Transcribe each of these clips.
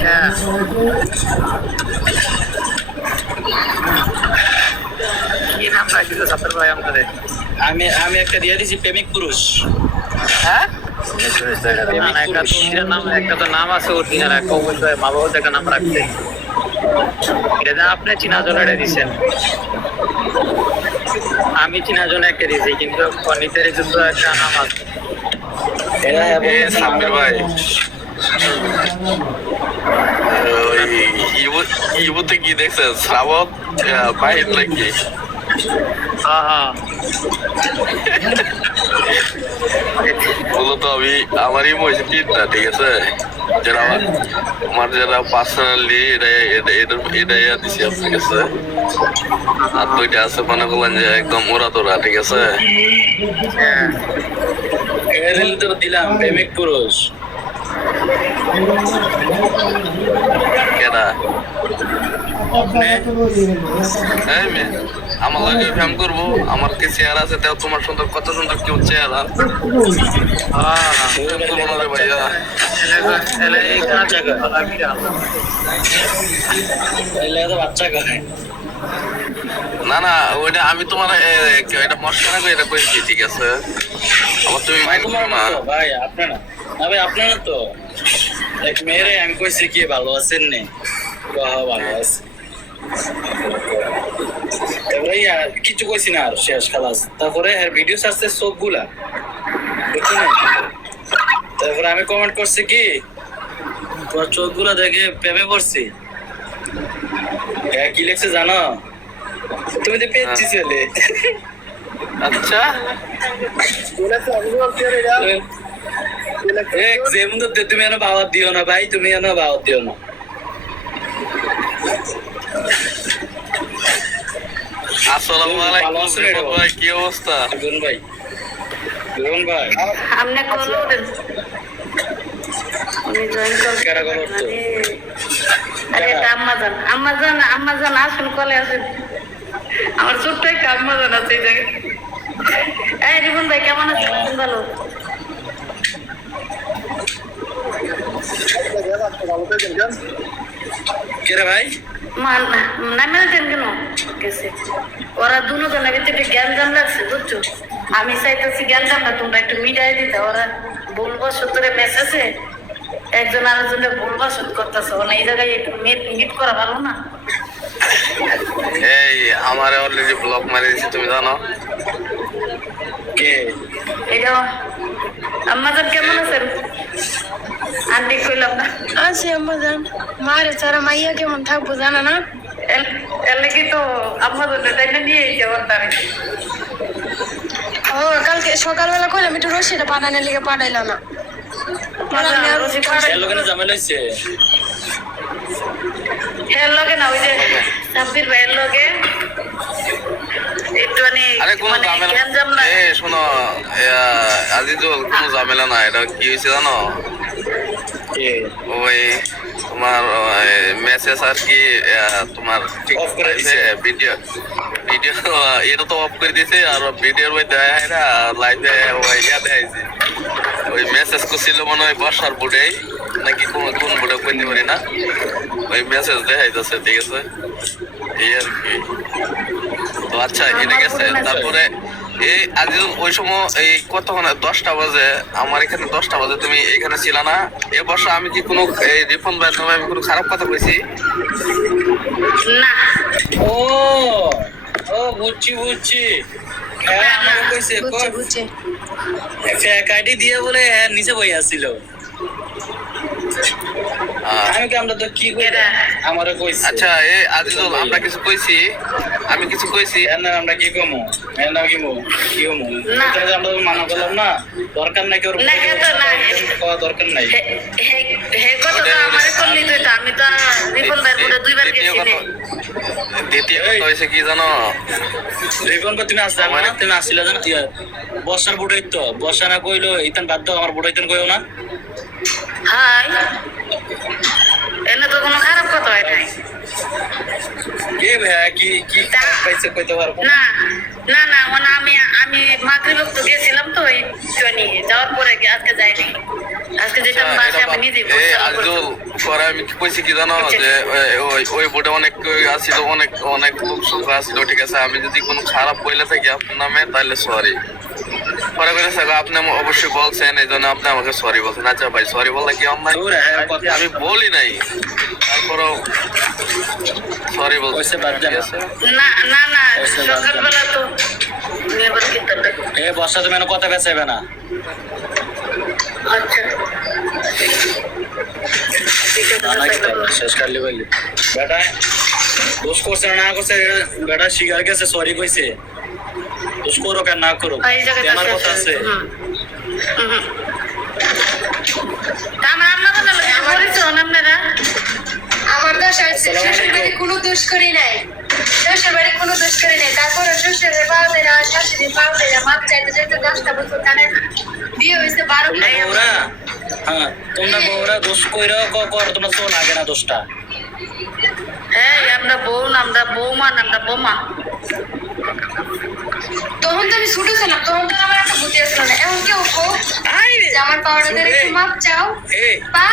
আচ্ছা কি নাম রাখিল সাত্তার ভাই আমাদের? আমি আমি একটা দিয়ে দিছি প্রেমিক পুরুষ। হ্যাঁ একটা তো নাম আছে অরিজিনাল, একটা অবশ্যই মা বাবা একটা নাম রাখছে। এটা আপনি চিনা জলে দিচ্ছেন, আমি চিনা জন্য একটা দিয়েছি, কিন্তু ফর্নিচারের কিন্তু একটা নাম আছে। সাব্বির ভাই ইবুতে কি দেখছেন শ্রাবণ বাহির নাকি? হ্যাঁ হ্যাঁ মূলত আমি আমারই বয়সে তিনটা, ঠিক আছে, যারা আমার যারা পার্সোনালি এটাই দিছি আপনার কাছে। আর দুইটা আছে মনে করলেন যে একদম ওরা তোরা, ঠিক আছে। তো দিলাম প্রেমিক পুরুষ। কেনা আমার লাগে ফ্যাম করবো, আমার কি চেয়ার আছে তাও তোমার সুন্দর, কত সুন্দর কেউ চেয়ার ভাইয়া। বাচ্চা করে না না ওইটা আমি তোমার এটা মশলা করে এটা করেছি, ঠিক আছে। আবার তুমি মাইন্ড করো না ভাই। আপনারা না ভাই, আপনারা তো এক মেয়েরে আমি কইছি কি ভালো আছেন নে, ভালো আছে। তারপরে কিছু কইছি না, আর শেষ খালাস। তারপরে ভিডিও সার্চে সবগুলা বুঝছেন। তারপরে আমি কমেন্ট করছি কি তোর চোখগুলা দেখে প্রেমে পড়ছি। কি লিখছে জানো? তুমি তো পেয়েছি ছেলে। আচ্ছা তুমি এনে বাওয়াত দিও না ভাই, তুমি এনে বাওয়াত দিও না। আসসালামু আলাইকুম ভাই, কি অবস্থা? ভাই ভাই আপনি কল করেন, উনি জয়েন কেরা কল করতো? আরে এটা আম্মাজান আসুন, কলে আসুন। আমার ছোট্ট একটা আম্মাজান আছে এই জায়গায়। এই রিপন ভাই কেমন আছেন? ভালো। কেরে ভাই নামে দেন কেন গেছে? ওরা দুজনের ভিতরে জ্ঞান জান লাগছে, বুঝছো? আমি চাইতেছি জ্ঞান জান না, তোমরা একটু মিটাই দিতে। ওরা বলবো সত্তরে মেসেজে একজন আরেকজনের ভুলবা শোধ করতেছে, ওরা এই জায়গায় একটু মিট করা ভালো না? এই আমারে অলরেডি ব্লক মারি দিয়েছে, তুমি জানো? কে এটা আম্মাজান কেমন আছেন? আন্টি কইলাম না আছে আম্মাজান। মারে ছাড়া মাইয়া কেমন থাকবো জানা না? এর লাগি তো আম্মাজান তাই না নিয়ে যাওয়ার তারে। ও কালকে সকালবেলা কইলাম একটু রশিটা বানানোর লিগে পাঠাইলো না। ঝামেলা হয়েছে এর লগে না, ওই যে সাব্বির ভাইয়ের লগে একটুখানি আরে কোনো মানে ঝামেলা গ্যাঞ্জাম না। শোনো আজিজুল, কোনো ঝামেলা না। এটা কি হয়েছে জানো? ওই তোমার মেসেজ আর কি তোমার ঠিক আছে, ভিডিও ভিডিও এটা তো অফ করে দিয়েছে। আর ভিডিওর মধ্যে লাইভে ইয়া দেখাইছে, ওই মেসেজ করছিল মনে হয় বর্ষার বোর্ডেই নাকি কোন বোর্ডে করতে পারি না, ওই মেসেজ দেখাইতেছে, ঠিক আছে। এই আর কি। তো আচ্ছা এটা গেছে। তারপরে এই আজ ওই সময় এই কতক্ষণ 10টা বাজে, আমার এখানে 10টা বাজে, তুমি এখানে ছিল না। এ বর্ষ আমি কি কোনো এই রিফন্ড ভাই তোমায় আমি কোনো খারাপ কথা কইছি? না ও ও বুঝছি হ্যাঁ, আমাকে কইছে বুঝছে ফেক আইডি দিয়ে বলে হ্যাঁ নিচে বই আসছিল। আমি কি আমরা তো কি কইরা আমারে কইছে। আচ্ছা এই আজিজুল, আমরা কিছু কইছি? আমি কিছু কইছি? এর নাম আমরা কি কমু? এর নাম কি কমু? এটা যে আমরা মানা করলাম না, দরকার নাই কেউ না, এটা না। কোয়া দরকার নাই। হে কথাটা আমারে করলি তো, এটা আমি তো রিপন ভাইয়ের বলে দুইবার গেছি রে। দ্বিতীয় কথা হয়েছে কি জানো? রিপন ভাই তুমি আসলে না, তুমি আসলে জানো বর্ষার বুড়াই তো বর্ষা না কইলো ইতান বাদ দাও, আমার বুড়াইতেন কইও না। হাই এনে তো কোনো খারাপ কথা হয় নাই। কে ভাই কি কি পাইছে কইতে পারবো না না না মানে আমি মাগরিব তো গেছিলাম তো ওই জনি যাওয়ার পরে আজকে যাইনি আজকে যেটা বাসে আমি নিজে আজল পরে আমি কি কইছি কি জানো যে ওই বোর্ডে অনেক আসছিল অনেক লোক সংখ্যা আসছিল ঠিক আছে আমি যদি কোনো খারাপ বলে থাকি আপনার নামে তাহলে সরি পরে করে স্যার আপনি অবশ্যই বলছেন এই জন্য আপনি আমাকে সরি বলছেন আচ্ছা ভাই সরি বললে কি আমার আমি বলি নাই তারপরও সরি বলছি না না না সকালবেলা তো নেবার কিনতে এ বর্ষা তুমি কথা বেচাইবে না আচ্ছা শেষ করলি বললি বেটা দোষ করছে না করছে বেটা শিকার গেছে সরি কইছে দোষ করো কেন না করো এই জায়গাটা আমার কথা আছে আমার আম্মা তো লাগে বলেছো আপনারা আমার দোষ আছে শ্বশুর বাড়ি কোনো দোষ করি নাই শ্বশুর বাড়ি কোনো দোষ করি নাই তারপরে শ্বশুরের পাও দেয় শাশুড়ি পাও দেয় মাপ চাইতে চাইতে 10টা বছর কানে বিয়ে হয়েছে 12 বউরা হ্যাঁ তোমরা বউরা দোষ কইরা কর তোমরা তো লাগে না দোষটা হ্যাঁ আমরা বউ না আমরা বৌমা না আমরা বৌমা তখন তো আমি ছোট ছিলাম তখন তো আমার একটা বুদ্ধি আসলো না এখন কেউ হোক যে আমার পাওনাদের একটু মাপ চাও পা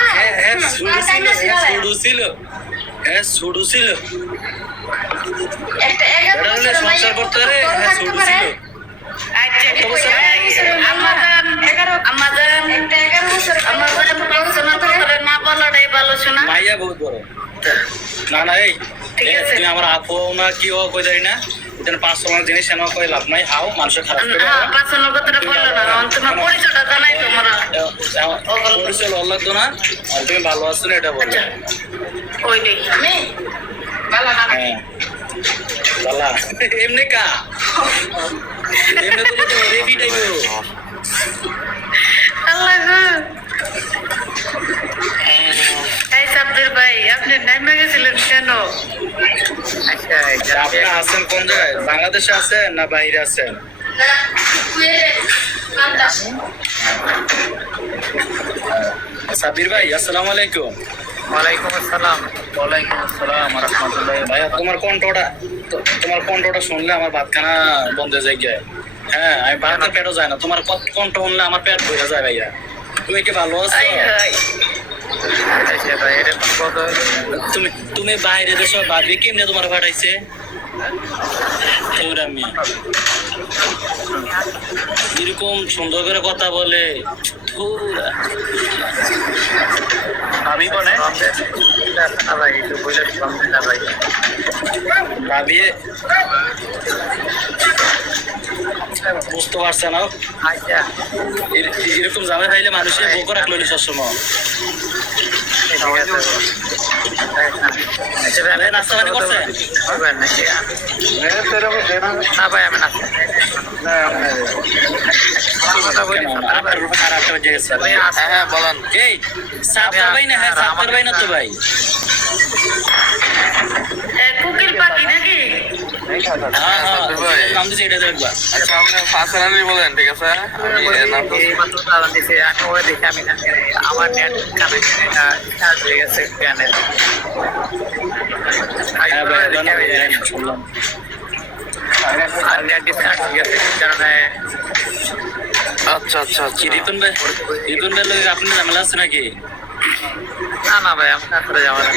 শুরু ছিল একটা 11 বছরের মাইয়া কত বড় থাকতে পারে না বলাটাই ভালো শোনা মাইয়া বহুত বড় না না এই ঠিক আছে। তুমি আমার আপু না কি ও কই জানি না এটা 500 টাকা জিনিস এনে কই লাভ নাই হাও মানুষের খারাপ করে পাঁচানোর কথাটা বললো না তোমার পরিচয়টা জানাই তোমার পরিচয় ভালো লাগতো না আর তুমি ভালো আছো না এটা বলো ওই দেখ আমি ভালো না হ্যাঁ বালা এমনি কা এমনি তুমি তো রেডি টাইপো আল্লাহ গো এই সাব্বির ভাই আপনি নাইমা গেছিলেন কেন আপনি আছেন কোন জায়গায় বাংলাদেশে আছেন না বাইরে আছেন সাবির ভাই আসসালামু আলাইকুম ওয়ালাইকুম আসসালাম রাহমাতুল্লাহ ভাইয়া তোমার কণ্ঠটা শুনলে আমার ভাতখানা বন্ধ হয়ে যায় গিয়ে হ্যাঁ আমি ভাতের পেটও যায় না তোমার কণ্ঠ শুনলে আমার পেট ভরে যায় ভাইয়া তুমি কি ভালো আছো আচ্ছা ভাই এটা কোন কথা তুমি বাইরে দেশে ভাবি কেমনে তোমার পাঠাইছে এরকম সুন্দর করে কথা বলে আমি বলে না ভাই একটু বলে না ভাই ভাবি বুঝতে পারছে না আচ্ছা এরকম জামা খাইলে মানুষের বকর রাখলো সবসময় নাস্তা পানি করছেন না ভাই আমি নাস্তা হ্যাঁ বলেন এই সাতটার ভাই না হ্যাঁ সাতটার ভাই না তো ভাই কুকির পাখি নাকি হ্যাঁ হ্যাঁ নাম দিয়েছে এটা দেখবা আচ্ছা আপনি ফাঁসরানি বলেন ঠিক আছে আমি নাম এই মাত্র তারা দিছে আমি ওরা দেখে আমি আমার নেট কানেকশন চার্জ হয়ে গেছে ফ্যানের হ্যাঁ ভাই জানি শুনলাম আর নেট ডিসকানেক্ট হয়ে গেছে কারণে আচ্ছা আচ্ছা কি রিপন ভাই লোক আপনি ঝামেলা আছে নাকি না ভাই আমি আসলে যাবো না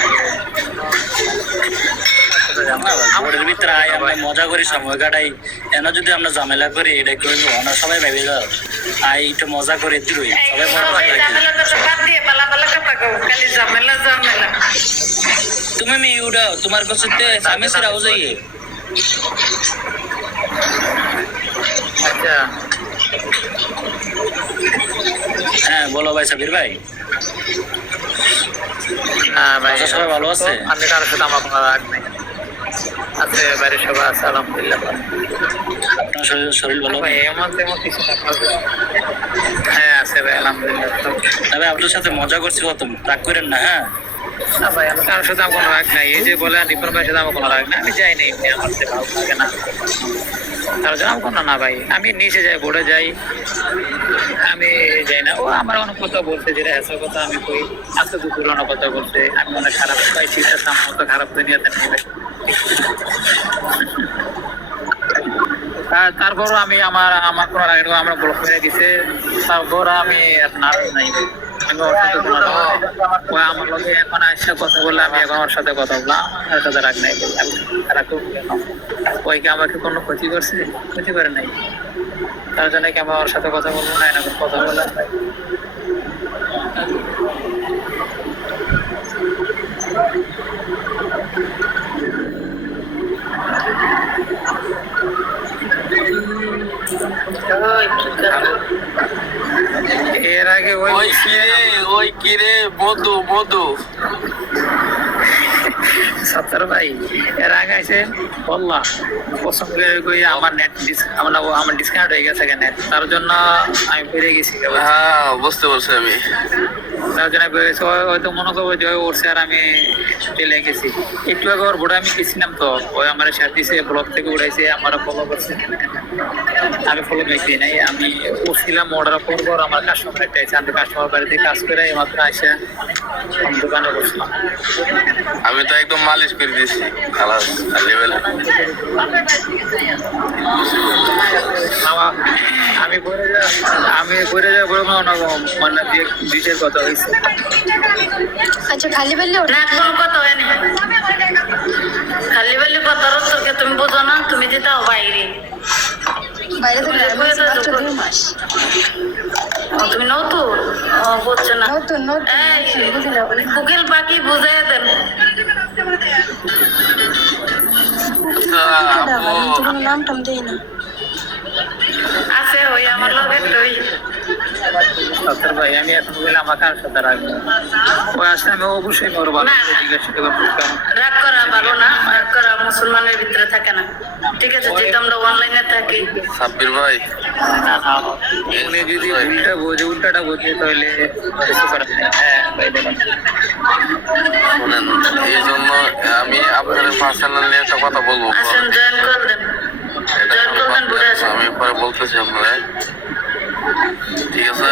আমাদের ভিতরে আয় আমরা মজা করি সময় কাটাই এন যদি আমরা ঝামেলা করি এটা করবো আমরা সবাই ভেবে যাও আই একটু মজা করে দিলই সবাই ঝামেলা তো বাদ দিয়ে পালা পালা কথা কও খালি ঝামেলা তুমি মেয়ে উঠাও তোমার কাছে স্বামী সেরাও যাই আচ্ছা হ্যাঁ বলো ভাই সাবির ভাই হ্যাঁ ভাই বাসার সবাই ভালো আছে? আমি কারোর সাথে আমার কোনো রাগ নেই আছে বাড়ির সবাই আছে আলহামদুলিল্লাহ আপনার শরীর ভালো ভাই এমন তেমন কিছু না হ্যাঁ আছে ভাই আলহামদুলিল্লাহ তবে আপনার সাথে মজা করছি কত রাগ করেন না হ্যাঁ না ভাই আমি কারোর সাথে আমার কোনো রাগ নাই এই যে বলে রিপন ভাইয়ের সাথে আমার কোনো রাগ নাই আমি যাইনি আমার সাথে ভালো লাগে না তার জন্য আমার কোনো না ভাই আমি নিচে যাই বোর্ডে যাই আমি যাই না ও আমার অনেক কথা বলছে যেটা হেসার কথা আমি কই আজকে দুপুরে অনেক কথা বলছে আমি অনেক খারাপ পাইছি আমার মতো খারাপ দুনিয়াতে নেই ভাই তারপরও আমি আমার আমার কোনো রাগ নেই, আমরা ব্লক মেরে দিছে, তারপর আমি নারাজ নাই ভাই। আমি ওর সাথে কোনো ও আমার লগে এখন আসছে কথা বলে আমি এখন ওর সাথে কথা বললাম, আমার সাথে রাগ নাই ভাই। আমি রাগ করবো কেন? ওইকে আমাকে কোনো ক্ষতি করছে? ক্ষতি করে নাই, তার জন্য কি আমি ওর সাথে কথা বলবো না? এরকম কথা বললাম ভাই। ওই কি কথা? এর আগে ওই ওই কিরে মধু মধু সত্তর ভাই, এর আগে আছে বললাম পছন্দ করে আমার নেট আমার ডিসকাউন্ট হয়ে গেছে নেট, তার জন্য আমি বেরিয়ে গেছি। হ্যাঁ বুঝতে পারছি আমি। তার জন্য বেরিয়েছি, হয়তো মনে করবো যে ওর স্যার আমি চলে গেছি। একটু আগে ওর ভোটে আমি গেছিলাম, তো ওই আমার শেয়ার দিছে, ব্লগ থেকে উড়াইছে, আমার ফলো করছে, আমি ফলো দেখি নাই। আমি বসছিলাম অর্ডার করবো, আমার কাস্টমার একটা আছে, আমি কাস্টমার বাড়িতে কাজ করে মাত্র আসে দোকানে বসলাম। আমি তো একদম মালিশ করে দিয়েছি খালাস লেভেল। আমি ঘুরে যাবো মানে ডিজের কথা হয়েছে। আচ্ছা খালি বললে না কোনো কথা হয়নি, খালি বললে কথার উত্তরকে তুমি বোঝো না, তুমি যেতে বাইরে। বাইরে থেকে মাত্র 2 মাস। তুমি নতুন বুঝছো না? নতুন কুকিল পাখি বুঝাই দেন। কোনো নাম টাম দেই না। আছে ওই আমার লগে ওই সত্তর ভাই, আমি এখন বলে আমার কার সাথে রাখবো, ওই আসলে আমি অবশ্যই করবো, না। জিজ্ঞাসা করবো। রাগ করা ভালো না, রাগ করা মুসলমানের ভিতরে থাকে না, ঠিক আছে? যেহেতু আমরা অনলাইনে থাকি। সাব্বির ভাই উনি যদি উল্টাটা বোঝে তাহলে কিছু করার নেই। হ্যাঁ ভাই বলুন। শোনেন, এই জন্য আমি আপনার পার্সোনালি একটা কথা বলবো। আসেন জয়েন করে দেন, এটা জয়েন করে দেন, ঘুরে আসেন। আমি পরে বলতেছি আপনারা, ঠিক আছে?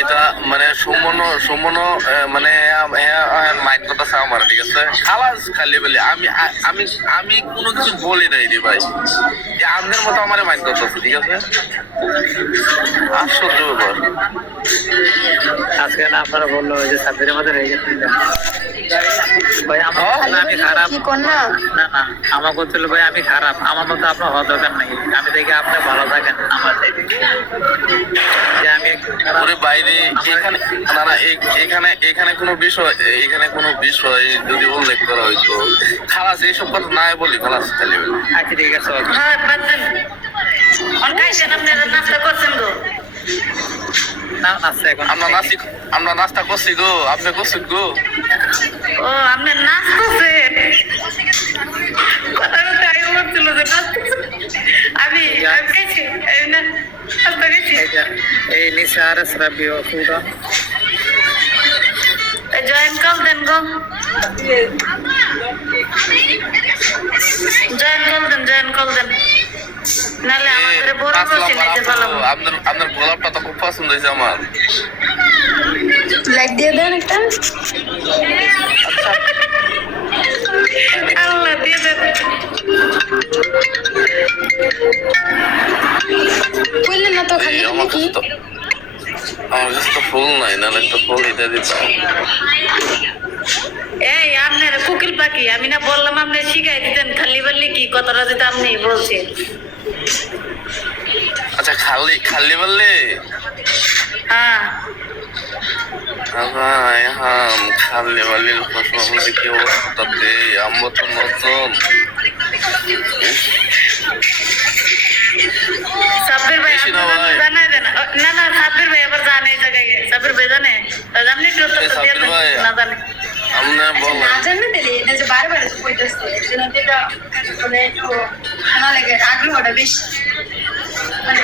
এটা মানে সুমন মানে মাইন্ড করতেছে আমার, ঠিক আছে? খালাস খালি বলে আমি আমি আমি কোনো কিছু বলি নাই রে ভাই, আপনাদের মতো আমার মাইন্ড করতেছে, ঠিক আছে? আশ্চর্য ব্যাপার। আজকে না আপনারা বললো যে সাবজেক্টের মধ্যে রয়ে গেছে ভাই, আমার আমি খারাপ কি কর না? না না, আমার বলছিল ভাই আমি খারাপ, আমার মতো আপনার হওয়ার দরকার নাই। আমি দেখি আপনি ভালো থাকেন, আমার থেকে যে আমি একটু খারাপ। ওরে বাইরে এখানে না না এখানে এখানে কোনো বিষয় যদি উল্লেখ করা হইতো, খালাস এইসব কথা নাই বলি, খালাস খালি বলি। আচ্ছা ঠিক আছে, ওকে। হ্যাঁ পাচ্ছেন অনকাইছেন, আপনারা নাস্তা করছেন গো? না নাচছে এখন আমরা নাস্তা করছি গো, আপনি করছেন গো? ও আপনি নাচতেছে, কথা তাই বলছিল যে নাচতেছে। আমি খাইছি, এই না নাস্তা খাইছি। এই নিসার শ্রাব্য ফুডন জয়েন কল দেন গো, জয়েন কল দেন, নাহলে আমাদের বড় বসে নিতে পারলাম। আপনার গোলাপটা তো খুব পছন্দ হয়েছে আমার। লাইক দিয়ে দেন একটা। আল্লাহ দিয়ে দেন। বললেন না তো খালি আমার কি? কাছে তো ফুল নাই, নাহলে একটা ফুল দিতে দিতাম। এই আপনার কুকিল পাখি, আমি না বললাম আপনি শিখাই দিতেন, খালি বললে কি কথাটা যেটা আপনি বলছেন। আচ্ছা খালি বললে হ্যাঁ খালি বললে কি অবস্থা, আমরা তো নতুন। সাব্বির ভাই বেশি না ভাই। জানাই দেন। না না সাব্বির ভাই আবার জানে এই জায়গায়, সাব্বির ভাই জানে, আপনি একটু উত্তর দিয়ে সাব্বির ভাই, না জানে। আপনি বলেন। না জানলে দিলে এটা যে বারবার কইতেছে, যেন এটা মানে একটু না লাগে, আগ্রহটা বেশি। মানে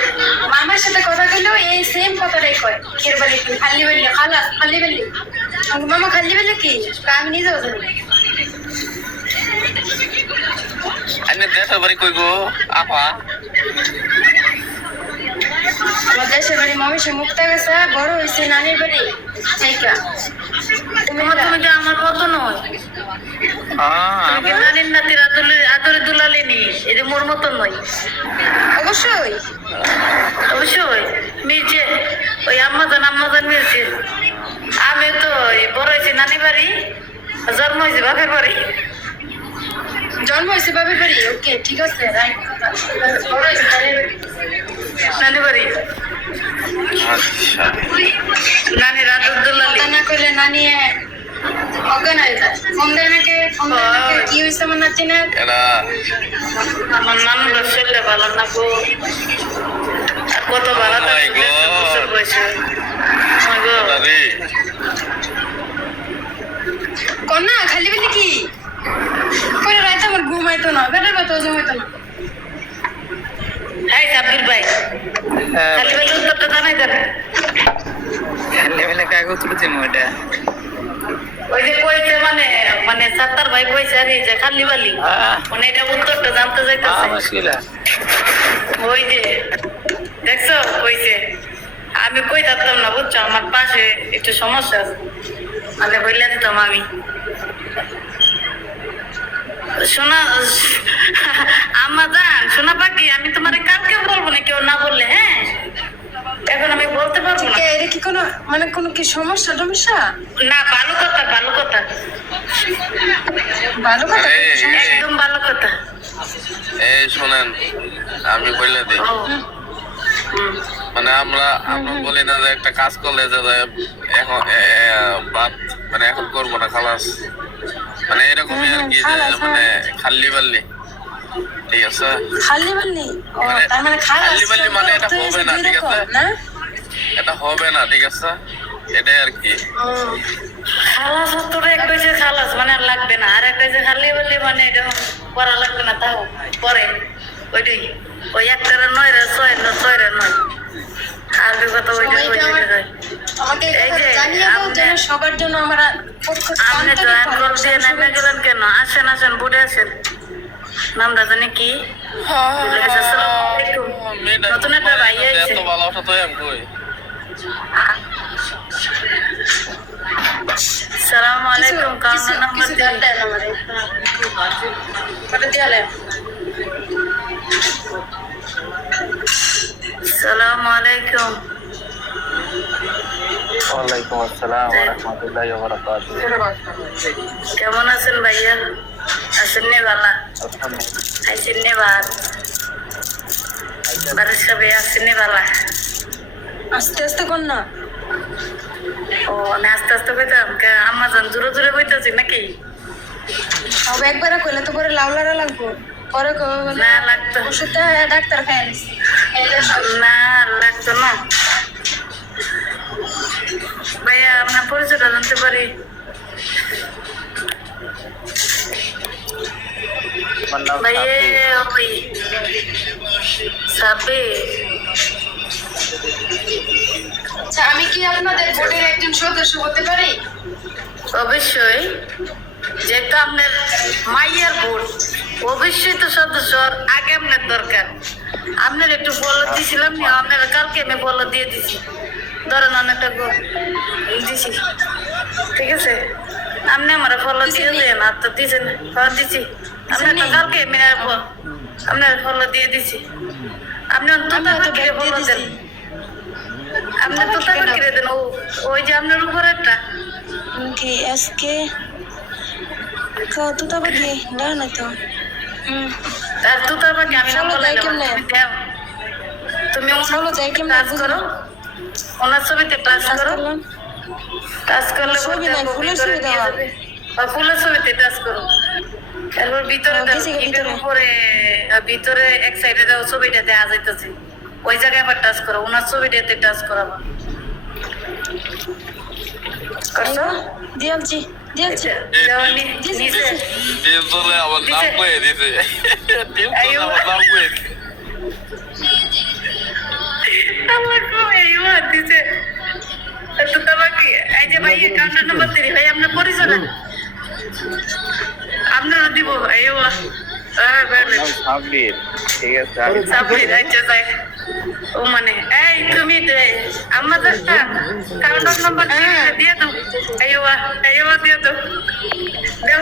মামার সাথে কথা কইলেও এই সেম কথাটাই কয়, এর বলে কি খালি বললে খালাস, খালি বললে মামা খালি বললে কি, আমি নিজেও জানি। আপনি দেশের বাড়ি কই গো আপা? আমার দেশের বাড়ি মহেশে মুক্তা গেছে, বড় হয়েছে নানির বাড়ি। তুমি যে আমার মতো নয়, তুমি কি নানির নাতির আদরে দুলালে নি, এই যে মোর মতো নয়। অবশ্যই অবশ্যই মির্জে, ওই আম্মাজান মির্জে। আমি তো বড় হয়েছি নানি বাড়ি, জন্ম হয়েছে বাপের বাড়ি। জন্ম হয়েছে বাপের বাড়ি, ওকে ঠিক আছে, রাইট। বড় হয়েছে নানি বাড়ি, আচ্ছা নানির আদর দুলালি। কথা না করলে নানি অজ্ঞান হয়ে যায়। ফোন দেয় নাকি, ফোন দেয় নাকি, কি হয়েছে আমার নাতিনের? এটা আমার নানুরা শরীরে ভালো না গো, আর কত ভালো Oh my God. বসে আরে কন্যা খালি বলি কি পরে রাইতে আমার ঘুম হইতো না, পেটের ব্যথা হজম হইতো না। হ্যাঁ সাব্বির ভাই, হ্যাঁ খালি বেলা উত্তরটা জানাই দেন। লেভেলে কাগজ তুলেছি ওইটা। ওই যে কইছে মানে সাত্তার ভাই কইছে আর এই যে খালি বালি, মানে এটা উত্তরটা জানতে চাইতেছে। মুশকিল ওই যে দেখছো কইছে, আমি কই থাকতাম না বুঝছো, আমার পাশে একটু সমস্যা আছে, মানে বললে দিতাম আমি। শোনা আম্মা জান, শোনা পাখি, আমি তোমার কালকে বলবো না, কেউ না বললে। হ্যাঁ, এখন আমি বলতে পারবো না। এটা কি কোনো মানে কোনো কি সমস্যা টমস্যা? না, ভালো কথা, ভালো কথা, ভালো কথা। একদম ভালো কথা। এই শোনেন, আমি বলে দিই, ও, হুম। মানে আমরা বলি না যে একটা কাজ করলে যে এখন বাদ মানে এখন করবো না খালাস, মানে এরকমই আর কি, যে মানে খাল্লি বাল্লি, ঠিক আছে? খালি বললি, ও মানে তার মানে খালি খালি বললি মানে এটা হবে না, ঠিক আছে? না? এটা হবে না, ঠিক আছে? এটাই আর কি। খালাস তোর একটা হচ্ছে খালাস মানে আর লাগবে না, আর একটা হচ্ছে খালি বললি মানে এটা করা লাগবে না, তাও পরে ওইটাই, ওই একটা নয় রে, ছয় নয়, আর কথা ওইটা সময়টা আমার- যায়। আমাকে এই যে জানিয়ে দাও যেন সবার জন্য আমরা পক্ষ থেকে আপনি তো আন্তরিক এখন দিয়ে নেমে গেলেন কেন? আসেন বুড়ে আসেন। নামটা জানি কি? ভুলে গেছি। আসসালামু আলাইকুম। নতুন একটা ভাই আইছে। এত ভালোবাসা তো আমি কই। আসসালামু আলাইকুম। কাউন্ট নাম্বার কিছু দিন। দেন আমারে। ওটা দিয়ালে। আসসালামু আলাইকুম। ওয়ালাইকুম আসসালাম ওয়া রাহমাতুল্লাহি ওয়া বারাকাতুহু। কেমন আছেন ভাইয়া? আছেন নে ভালো? আছেন নে ভালো? বাড়ির সবাই আছেন নে ভালো? আস্তে আস্তে কর না। ও, আমি আস্তে আস্তে কইতাম। আম্মা জান জোরে কইতাছি নাকি? সব একবারে কইলে তো পরে লাউলারা লাগবো। পরে না লাগতো ওষুধটা ডাক্তার খাই নিছি। না, লাগতো না। ভাইয়া আপনার পরিচয়টা জানতে পারি? আমার নাম ভাইয়া ওই সাব্বির। আচ্ছা, আমি কি আপনাদের বোর্ডের একজন সদস্য হতে পারি? অবশ্যই, যেহেতু আপনার মাইয়ার ভোট, অবশ্যই তো সদস্য আগে আপনার দরকার। আপনার একটু বলো দিয়েছিলাম, আপনার কালকে আমি বলো দিয়ে দিছি, ধরেন অনেকটা দিছি, ঠিক আছে? আপনি আমার ফলো দিয়ে দেন, আর তো দিছেন, দিছি। আপনার তো কালকে আমি আপনার ফলো দিয়ে দিছি। আপনি তোতা পাখিরে ফলো দেন, আপনি তোতা পাখিরে দেন। ওই যে আপনার উপরেরটা কি আজকে তো তবে কি না তো আর তোতা পাখি আমি Follow বলে দেয় দেব, কেমনে? তুমি দাও। তুমি Follow দেয় কেমনে? টাচ করো, ওনার ছবিতে টাচ কাজ করো, করলাম। টাচ করলে ছবি নাই, ফুলের ভিতরে ছবি নিয়ে দেওয়া। যাবে। বা ফুলের ছবিতে টাচ করো, তারপর ভিতরে দাও, দিছি কি কিপের ভিতরে? উপরে ভিতরে এক সাইডে দাও, ছবিটা দেখা যাইতেছে, ওই জায়গায় আবার টাচ করো, ওনার ছবিটাতে টাচ করাবো। করছো? দিয়ালছি দিয়ালছি দেওয়া নিচে টিম চলে আমার নাম কয়ে দিছে, টিম চলে আমার নাম কয়ে দিছে। আমার খুব এইবার দিছে। তো তোমাকে এই যে ভাই কাউন্টার নাম্বার 3, ভাই আপনার পরিচয় দেন। আপনারও দিব এইবার। সাব্বির, ঠিক আছে সাব্বির, আচ্ছা যাই। ও মানে এই তুমি আমাদের কাউন্টার নাম্বার দিয়ে দাও আইওয়া দিয়ে দাও দেও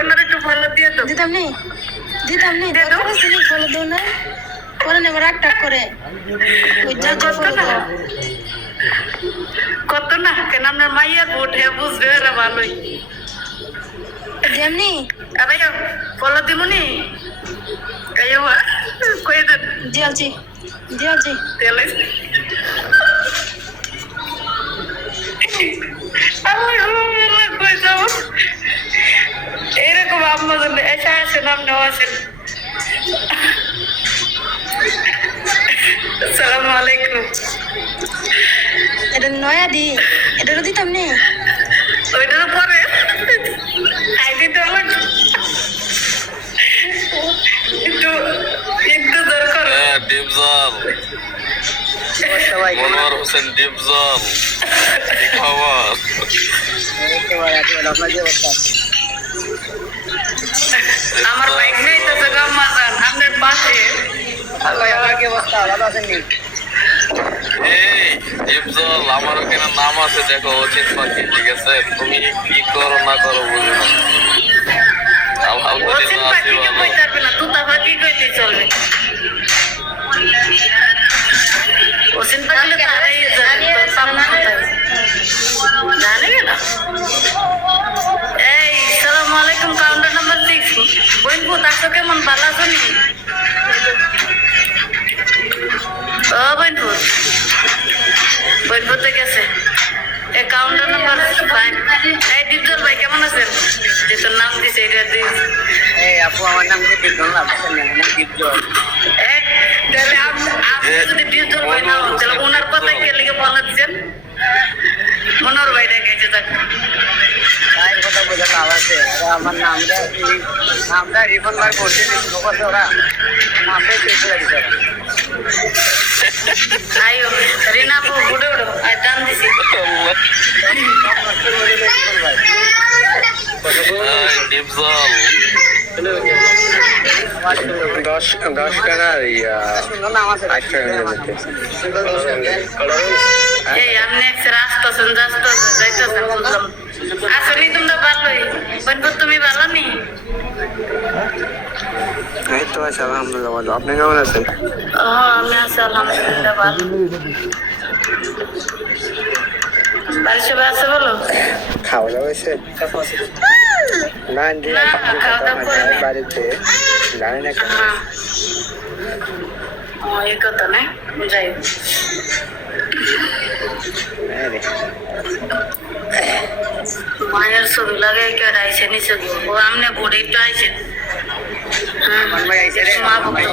ওনার একটু ভালো দিয়ে দাও দিতাম নি দরকার আছে নি ফলো দাও না পরে নেব রাগ টাক করে ওই যা যা ফলো দাও কত না কেন আপনার মাইয়া ভোট হে বুঝবে এরা ভালোই যেমনি আরে ফলো দিমুনি আইওয়া কই দেন দিয়ালছি তেলে কই যাবো এরকম আপনাদের এসে আসেন আপনি আসেন আসসালামু আলাইকুম এটা নয়া দি এটারও দিতাম নি ওইটার পরে আইডি তো একটু দরকার ডিপজল মনোয়ার হোসেন ডিপজল খবর আমার বাইক নেই তো গাম্মা যান আপনার পাশে এই ডিপজল আমার ওখানে নাম আছে দেখো অচিন পাখি ঠিক আছে তুমি কি করো না করো বুঝো না ওসিন আলহামদুলিল্লাহ আছি পাখিকে ভালো কই পারবে না তুতা পাখি কইলে চলবে ওসিন পাখি তারাই জানে না এই সালামু আলাইকুম কাউন্টার নাম্বার 6 বইনপু তাকো কেমন ভালো আছো নি ও বইনপু তো গেছে এই কাউন্টার নাম্বার 5 এই ডিপজল ভাই কেমন আছেন যে তোর নাম দিছে এটা দিস এই আপু আমার নাম কি ডিপজল না বুঝছেন না নাম ডিপজল তাহলে আপনি যদি ডিপজল ভাই না হন তাহলে ওনার কথা কে লিখে বলা দিচ্ছেন মনোর ভাই রেখেছে তাকে তাই কথা বলে লাভ আছে আমার নামটা রিফান্ড ভাই করতে দিচ্ছিল কথা ওরা নামটাই চেঞ্জ করে দিতে আইও রিনা আপু উড়ে আর দাম দিছি ডিপজল 10 টাকার নাম আছে এই আপনি এক রাস্তা যাইতেছেন বুঝলাম আসলে তোমরা ভালোই বন্ধু তুমি ভালো নি এই তো আছে আলহামদুলিল্লাহ ভালো আপনি কেমন আছেন আমি আছি আলহামদুলিল্লাহ ভালো বাড়ির সবাই আছে বলো খাওয়া দাওয়া হয়েছে না না খাওয়া দাওয়া করিনি বাড়িতে জানি না হ্যাঁ ও এই কথা না যাই মায়ের ছবি লাগাই কে আইসে নিচে ও আমনে বুড়ি একটু আইসেন মা ভক্ত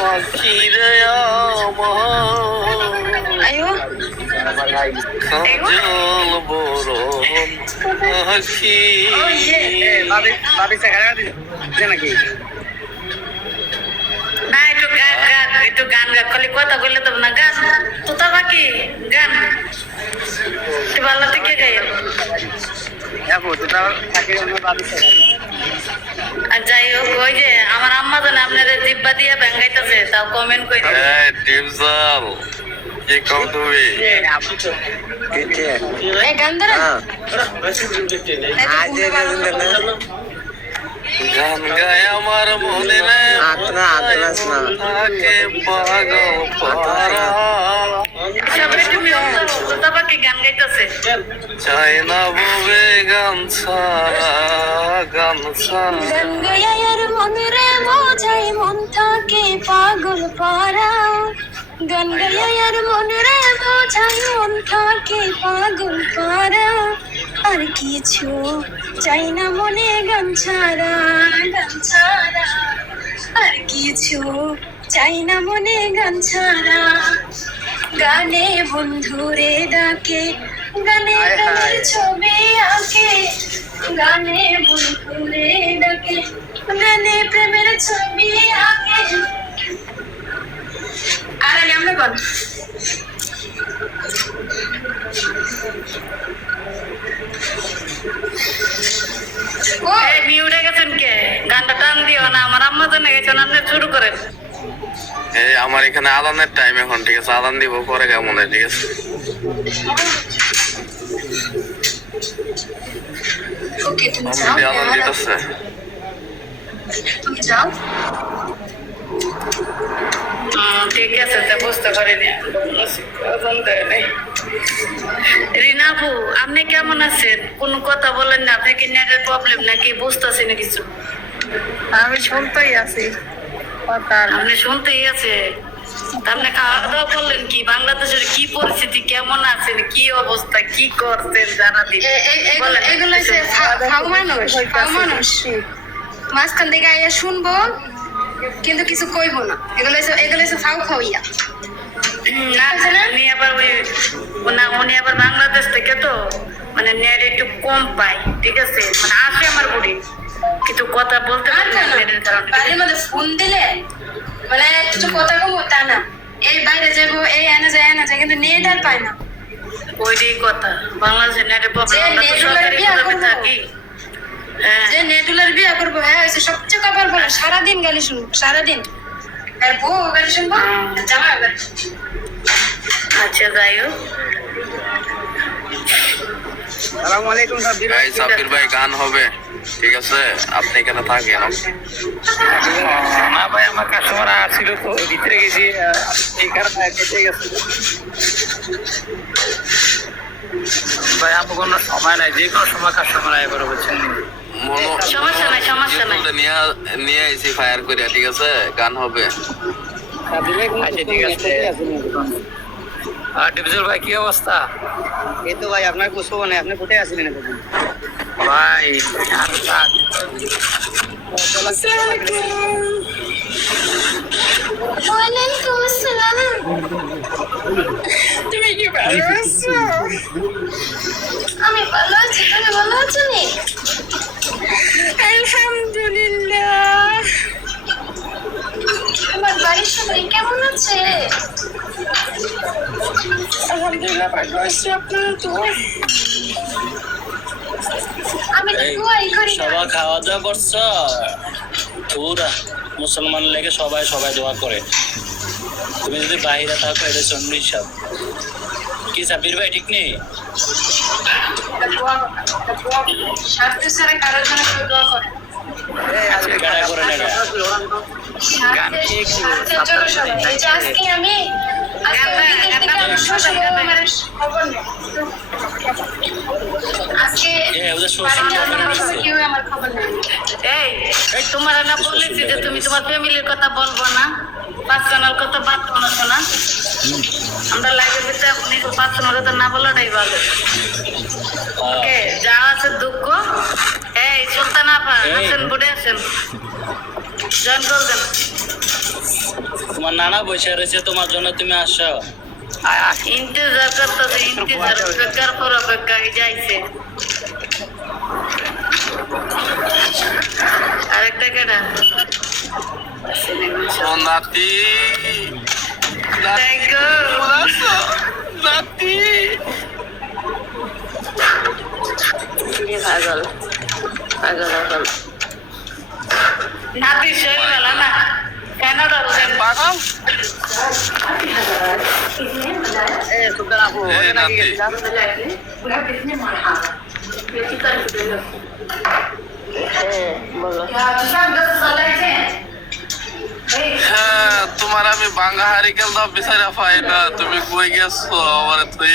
পাখিরে আইও জল বরণ পাখি ভাবি টাকা দিচ্ছে নাকি না একটু গান গা খালি কথা বললে তো না গান তোতা বাকি গান তুই ভালো থেকে গাই আপু তো থাকি ভাবি আর যাই হোক ওই যে আমার আম্মা জানে আপনাদের জিব্বা দিয়ে ব্যাঙ্গাইতেছে তাও কমেন্ট করে ডিপজল কি কম তুমি আপু তো কেটে এই গান ধরে আজ গান গায় আমার মনে রে আতনা থাকে পাগল পারা সবাই তুমি তোতা বাকি গান গাইতেছে চাই না ববে গান ছাড়া গঙ্গায়ার মনে রে বোঝাই মন থাকে পাগল পারা গঙ্গায়ার মনে রে বোঝাই মন থাকে পাগল পারা আর কিছু চাই না মনে গান ছাড়া আর কিছু চাই না মনে গান ছাড়া গানে বন্ধুরে ডাকে গানে প্রেমের ছবি আঁকে গানে বন্ধুরে ডাকে গানে প্রেমের ছবি আঁকে আর আমরা বল মিউটে গেছেন কে গানটা টান দিও না আমার আম্মা জানে গেছেন আপনি শুরু করেন এই আমার এখানে আদানের টাইম এখন, ঠিক আছে? আদান দিব পরে কেমন হয়, ঠিক আছে? ওকে তুমি আমি যাও আদান দিতেছে। তুমি যাও ঠিক আছে, তা বুঝতে পারিনি। আজান দেয় নাই। রিনা আপু, আপনি কেমন আছেন? কোনো কথা বলেন না, আপনাকে নেটের প্রবলেম নাকি? বুঝতেছি না কিছু। আমি শুনতেই আছি কথা আর আপনি শুনতেই আছে। আপনি খাওয়া দাওয়া করলেন কি? বাংলাদেশের কি পরিস্থিতি, কেমন আছেন, কি অবস্থা, কি করছেন জানা দিন। এগুলো হচ্ছে ফাউ মানুষ মাঝখান থেকে আইয়া শুনবো কিন্তু কিছু কইব না। এগুলো হচ্ছে ফাউ খাওয়াইয়া। না, উনি আবার উনি আবার বাংলাদেশ থেকে তো মানে নেট একটু কম পায়, ঠিক আছে? মানে আসে আমার বুড়ি, কিন্তু কথা বলতে আর পারে না কেন? নেটের কারণে। বাড়ির মধ্যে ফোন দিলে মানে কিছু কথা কম তা না, এই বাইরে যাবো, এই আনা যায় কিন্তু নেট আর পায় না। ওইটাই কথা, বাংলাদেশের নেটের প্রবলেম। যে আমরা তো নেট সরকারি বিয়া ভাবে করবো। থাকি। হ্যাঁ, যে নেটুলার বিয়া করবো, হ্যাঁ হয়েছে সবচেয়ে কপাল বলা, সারাদিন গালি শুনবো, সারাদিন। আর বউ গালি শুনবো, জামাই গালি শুনবো। আচ্ছা যাই হোক। সালাম আলাইকুম সাব্বির ভাই। এই সাব্বির ভাই গান হবে, ঠিক আছে? আপনি এখানে থাকেন। না ভাই, আমার কাস্টমার আসছিল তো ভিতরে গেছি, এই কারণে কেটে গেছে। ভাই আমার কোনো সময় নাই, যে কোনো সময় কাস্টমার আয় করে বলছেন। সমস্যা নাই, সমস্যা নাই। নিয়ে আইছি ফায়ার করিয়া, ঠিক আছে? গান হবে। সাব্বির ভাই কোন আচ্ছা, ঠিক আছে। ডিভিজল ভাই কি অবস্থা? এই তো ভাই আপনার কুসো মানে আপনি কোথায় আছিলেন এতদিন? ভাই আর ওয়ালাইকুম আসসালাম। তুমি কি ভালো আছো? আমি ভালো আছি, তুমি ভালো আছো নি? আলহামদুলিল্লাহ। আমার বাড়ির সবাই কেমন আছে? আলহামদুলিল্লাহ ভালো আছি, আপনারা তো? আমি তো দোয়াই করি না। সবাই খাওয়া দাওয়া করছো? পুরা মুসলমান লেগে সবাই দোয়া করে। তুমি যদি বাইরে থাকো, এটা চন্ডী সব কি সাব্বির ভাই ঠিক নেই? স্বাস্থ্য ছাড়া কারোর জন্য কেউ দোয়া করে না। কেডা করে না এটা? স্বাস্থ্যের জন্য সবাই। এই যে আজকে আমি বিকেল থেকে আমার শ্বশুর বাবা আমার খবর নেই। আজকে ওদের শ্বশুর বাড়িতে খবর আমার নিচ্ছে। কেউ আমার খবর নেই। এই তোমার না বলেছি যে তুমি তোমার ফ্যামিলির কথা বলবো না, পার্সোনাল কথা বাদ শোনাছো না। আমরা লাইভের ভিতরে আপনি পার্সোনাল কথা না বলাটাই ভালো। ওকে, যা আছে দুঃখ। এই সুলতান আপা আসেন, বুড়ে আসেন, জয়েন করবেন। তোমার নানা বসে রয়েছে, তোমার জন্য তুমি আসো। ইন্তজার করতেছে, ইন্তজার, অপেক্ষার পর অপেক্ষা যাইছে। আরেকটা কেডা? ও নাতি, Thank you. নাতি। পাগল পাগল পাগল নাতি শরীর ভালো না, কেন ডরছেন? পাগল। এই সুলতান আপু এই ওখানে নাতি। গেছিলাম। হ্যাঁ, তোমার আমি বাঙ্গা হারিকেল দাও বিচারা পাই না, তুমি কই গেছো আমার তুই?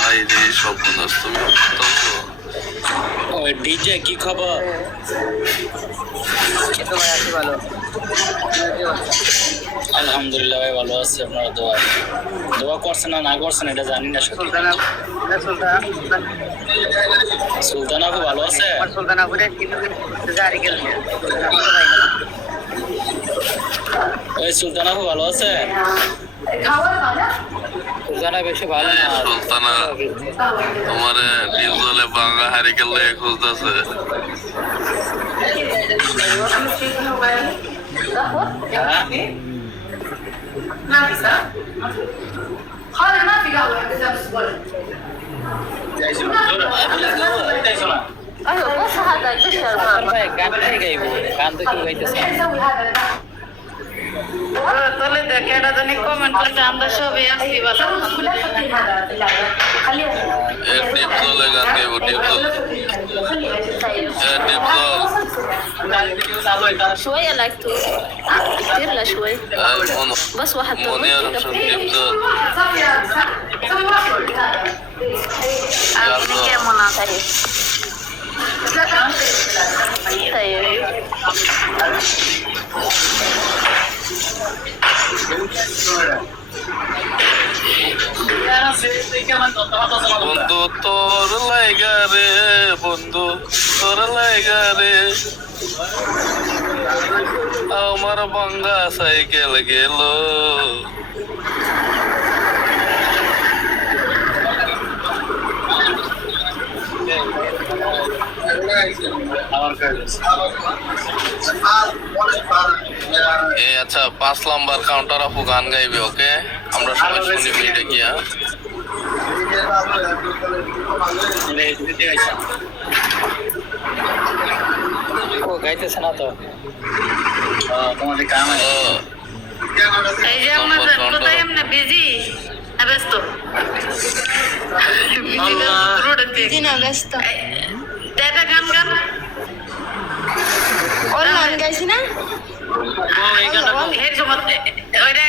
ভাই রে সর্বনাশ, তুমি তো ওই ডিজে কি খবর? এই তো ভাই আছি ভালো। আলহামদুলিল্লাহ ভাই ভালো আছি, আপনারা দোয়া করছেন না করছেন এটা জানি না সত্যি। সুলতান আপু, সুলতান আপু ভালো আছে? আমার সুলতান আপুরে কিন্তু জারি গেল না। সুলতান আপু তো ভাই না। ওই সুলতান আপু ভালো আছে? জানা বেশি ভালো না। সুলতানা তোমার ডিজলে বাঙ্গা হারিকেল দিয়ে খুঁজতেছে। হ্যাঁ? Ayo, kok sahadat itu siapa? ভাই গান কে গাইবো, গান তো কেউ গাইতেছে না। তাহলে দেখে এটা জানি কমেন্ট করছে আমরা সবাই আসি বলো ডিপজলে গান গাইব ডিপজল ডিপজল شوية لايكتو كتير لا شوي بس واحد মনিয়ার হোসেন ডিপজল আপনি কেমন আছেন طيب বন্ধু তোর লাইগা রে বন্ধু তোর লাইগা রে আমার ভাঙ্গা সাইকেল গেল আচ্ছা 5 নাম্বার কাউন্টার আপু গান গাইবে ওকে আমরা সবাই শুনি মিটে গিয়া ও গাইতেছে না তো। তোমাদের কাম আছে এই যে আমাদের কোথায় এমনি বিজি ব্যস্ত জি না ব্যস্ত এটা গান গান ওর গান গাইছি না এই সময় ওইটা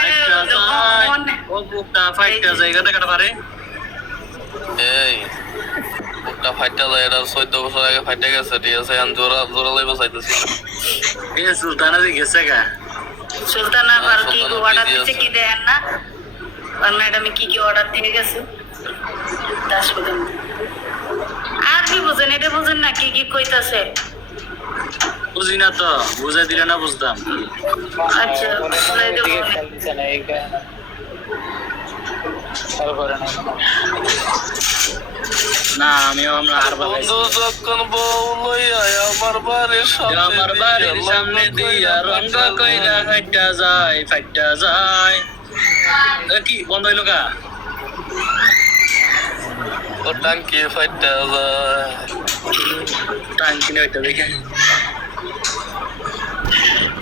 ও বুকটা ফাইটটা জায়গাটা কাটা পারে এই বুকটা ফাইটটা যায় এটা 14 বছর আগে ফাইটে গেছে ঠিক আছে এখন জোড়া জোড়া লাইব চাইতেছি এই সুলতানা দি গেছে গা সুলতানা আর কি অর্ডার দিচ্ছে কি দেন না আর ম্যাডাম কি অর্ডার দিয়ে গেছে দাস বলেন আর কি বুঝেন এটা বুঝেন না কি কি কইতাছে বুঝি না তো বুঝাই দিলে না বুঝতাম আচ্ছা বুঝাই দেবো দিকে খেয়াল দিচ্ছে না, এই কারণে খেয়াল করে না। না আমিও আমরা আর বন্ধু যখন বউ লইয়া আমার বাড়ির আমার বাড়ির সামনে দিয়া রঙ্গ কইরা ফাইটা যায় কি বন্ধ হইলো গা ও টাঙ্কি ফাইটটা যায় টাঙ্কি নিয়ে ওইটা দেখে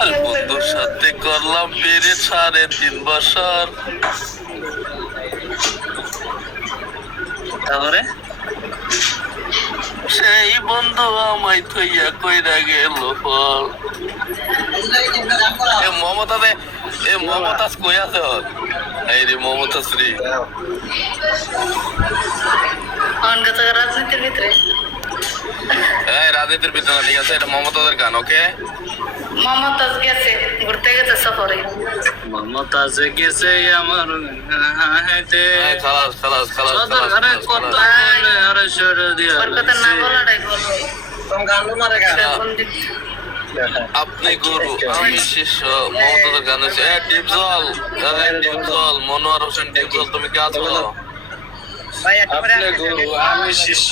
আর বন্ধুর সাথে করলাম বেড়ে 3.5 বছর তারপরে সেই বন্ধু আমায় থইয়া কইরা গেল ফল এ মমতাজ কই আছে ওর এই রে মমতাজ রে অনগত রাজনীতির ভিতরে এই রাজনীতির ভিতরে ঠিক আছে এটা মমতাজের গান ওকে মমতাজ গেছে ঘুরতে গেছে সফরে মমতাজ গেছে আমার হাতে খালাস খালাস খালাস সদর ঘরে কত মনে আর সর দিয়া ওর কথা না বলাটাই বলবো আপনি গুরু আমি শিষ্য মমতাজের গান হচ্ছে ডিপজল মনোয়ার হোসেন ডিপজল তুমি কাজ বলো আপনি গুরু আমি শিষ্য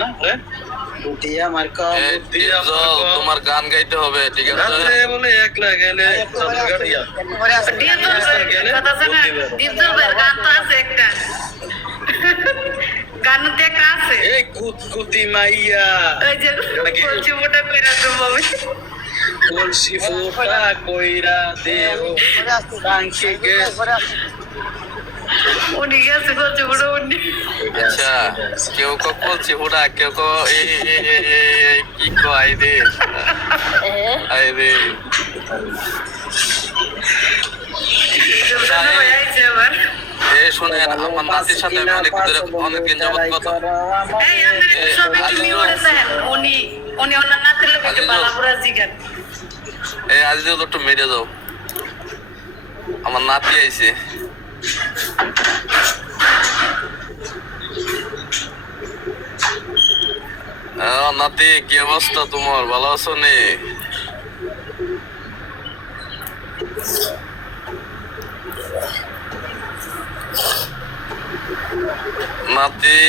না রে ডিপজল তোমার গান গাইতে হবে ঠিক আছে রাতে বলে একলা গেলে গাড়িয়া কথা শোনা দীপজল ভাইয়ের গান তো আছে একটা গান দেখা আছে এই কুতকুতি মাইয়া ওই যে বলছি মোটা কইরা দেবো আমি কলসি ফোটা কইরা দেও টাঙ্কি গে উনি গেছে বলছে মোটা উনি আচ্ছা কেউ বলছি হুডা কেউ কি কয় রে আই রে দীপজল ভাই আইছে আবার এ শুনেন আমার নাতির সাথে আমি অনেকদিন যাবত কথা এই আমরা সব একটু মিউটে থাকেন উনি ওনার নাতের লোককে বালাপুরা জিগান এই আজ দিও একটু মেরে যাও আমার নাতি আইছে নাতি কি অবস্থা তোমার ভালো আছো নি নাতি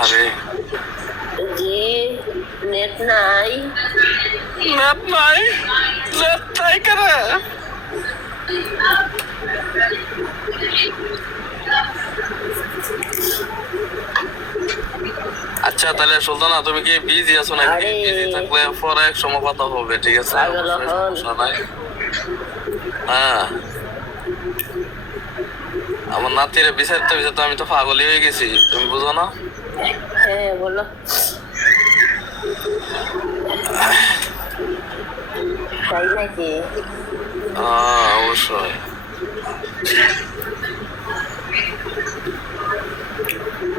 আরে জি নেট নাই নেট নাই করে আচ্ছা তাহলে সুলতানা তুমি কি বিজি আছো নাকি? আরে। বিজি থাকলে পরে এক সময় কথা হবে, ঠিক আছে? পাগল অবশ্যই হন। সমস্যা নাই। হ্যাঁ, আমার নাতিরে বিচারতে বিচারতে আমি তো পাগলই হয়ে গেছি, তুমি বুঝো না? হ্যাঁ বলো। তাই নাকি? হ্যাঁ অবশ্যই।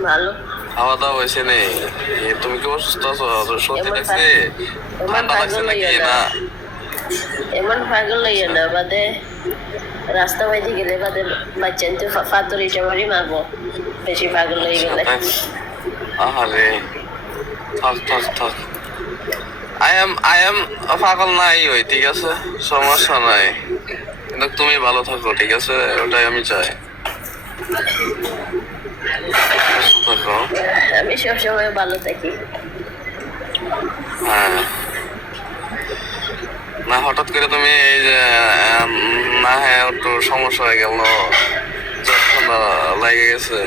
ভালো। খাওয়া দাওয়া হয়েছে নেই? তুমি কি অসুস্থ আছো? সত্যি এমন লাগছে? এমন ঠান্ডা লাগছে পাগল নাকি? হইও না না। এমন পাগল হইও না, বাদে রাস্তা বাইতে গেলে বাদে বাচ্চা তো ফাতরি টামারি মারবো, বেশি পাগল হয়ে গেলে। আহারে, থাক থাক থাক। আই এম পাগল নাই ওই, ঠিক আছে, সমস্যা নাই, কিন্তু তুমি ভালো থাকো, ঠিক আছে? ওটাই আমি চাই। সুস্থ থাকো। আমি সবসময় ভালো থাকি। হ্যাঁ, না হঠাৎ করে তুমি এই যে না, হ্যাঁ একটু সমস্যা হয়ে গেল, যখন লাগে গেছে,